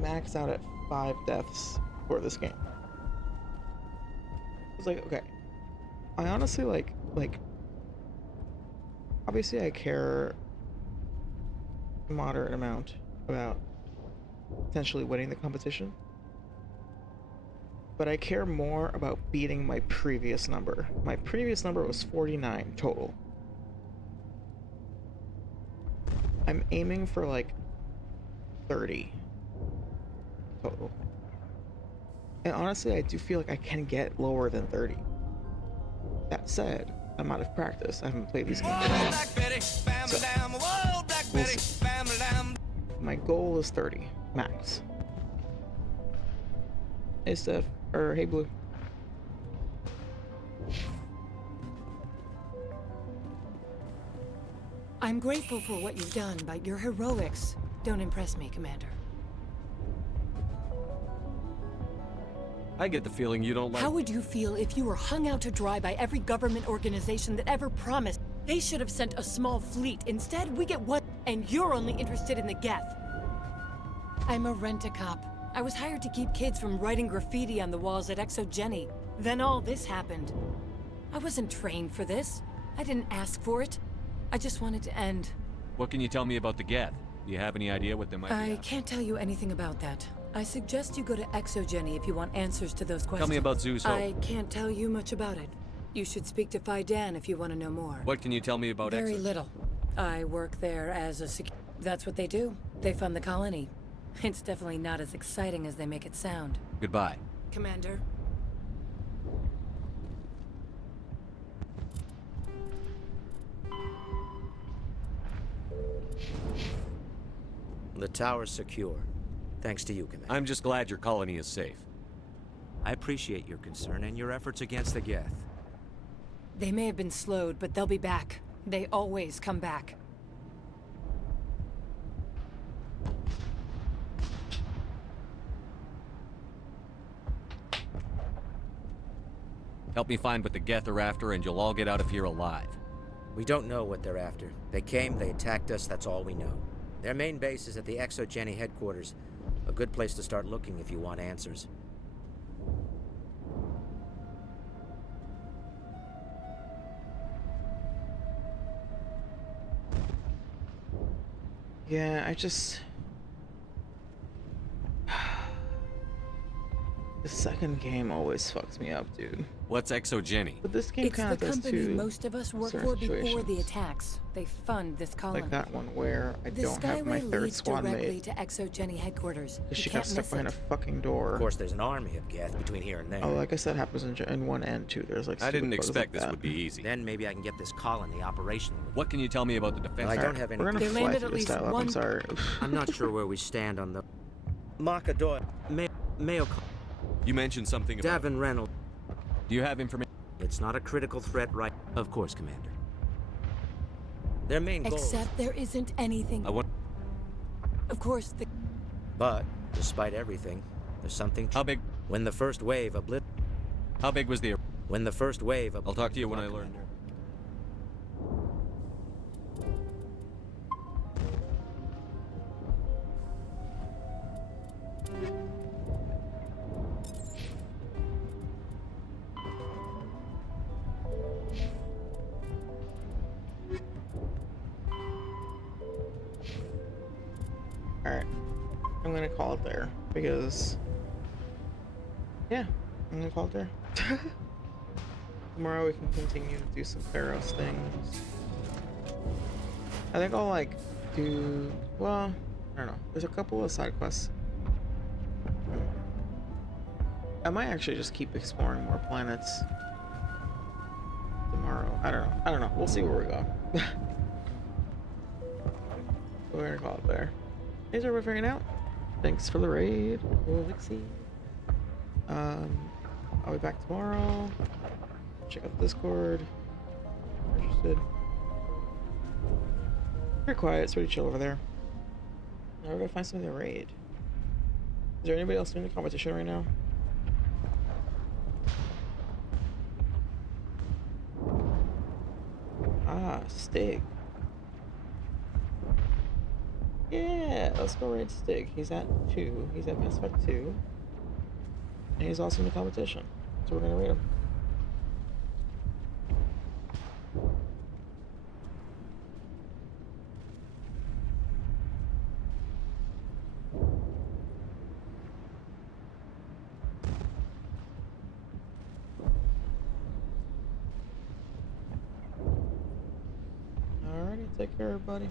max out at 5 deaths for this game. I was like, okay, I honestly like obviously I care a moderate amount about potentially winning the competition, but I care more about beating my previous number. My previous number was 49 total. I'm aiming for like 30 total. And honestly, I do feel like I can get lower than 30. That said, I'm out of practice. I haven't played these games in a while. So, we'll see. My goal is 30, max. Hey Steph, or hey Blue. I'm grateful for what you've done, but your heroics don't impress me, Commander. I get the feeling you don't like... How would you feel if you were hung out to dry by every government organization that ever promised? They should have sent a small fleet. Instead, we get one, and you're only interested in the Geth. I'm a rent-a-cop. I was hired to keep kids from writing graffiti on the walls at Exogeny. Then all this happened. I wasn't trained for this. I didn't ask for it. I just wanted to end. What can you tell me about the Geth? Do you have any idea what they might be I after? can't tell you anything about that. I suggest you go to Exogeny if you want answers to those questions. Tell me about Zeus Hope. I can't tell you much about it. You should speak to Fidan if you want to know more. What can you tell me about Very Exogeny? little. I work there as a That's what they do. They fund the colony. It's definitely not as exciting as they make it sound. Goodbye. Commander. The tower's secure. Thanks to you, Commander. I'm just glad your colony is safe. I appreciate your concern and your efforts against the Geth. They may have been slowed, but they'll be back. They always come back. Help me find what the Geth are after, and you'll all get out of here alive. We don't know what they're after. They came, they attacked us, that's all we know. Their main base is at the Exogeny headquarters. A good place to start looking if you want answers. Yeah, I just... The second game always fucks me up, dude. What's Exogeny? But this game It's kind the of does company too. most of us work certain for before the situations. attacks. They fund this colony. Like that one where I The don't have my Skyway third leads squad directly mate. to Exogeny headquarters. Because You she got can't stuck miss behind it. a fucking door. Of course, there's an army of Geth between here and there. Oh, like I said, happens in one and two. There's like I didn't stupid bugs expect like this that. would be easy. Then maybe I can get this colony operational. What can you tell me about the defense? I don't have any... We're gonna They fly landed through at this least dial-up, I'm one- sorry. I'm not sure where we stand on the... Makadoy, Mayo... You mentioned something about... Davin Reynolds. Do you have information? It's not a critical threat, right? Of course, Commander. Their main goal... Except there isn't anything. I want... Of course, the... But, despite everything, there's something... How big... When the first wave of How big was the... When the first wave of... I'll talk to you when I learn. Alright. I'm gonna call it there. Because... Yeah, I'm gonna call it there. Tomorrow we can continue to do some Pharaoh's things. I think I'll like do... Well, I don't know. There's a couple of side quests. I might actually just keep exploring more planets tomorrow. I don't know. We'll see where we go. We're gonna call it there. Hey, is everybody figuring out? Thanks for the raid, Elixir. I'll be back tomorrow. Check out the Discord. Interested. Very quiet. It's pretty chill over there. Now we're gonna find something to raid. Is there anybody else doing the competition right now? Ah, Stig. Yeah, let's go raid Stig. He's at 2. He's at Mass Effect 2. And he's also in the competition. So we're gonna raid him. Take care, everybody.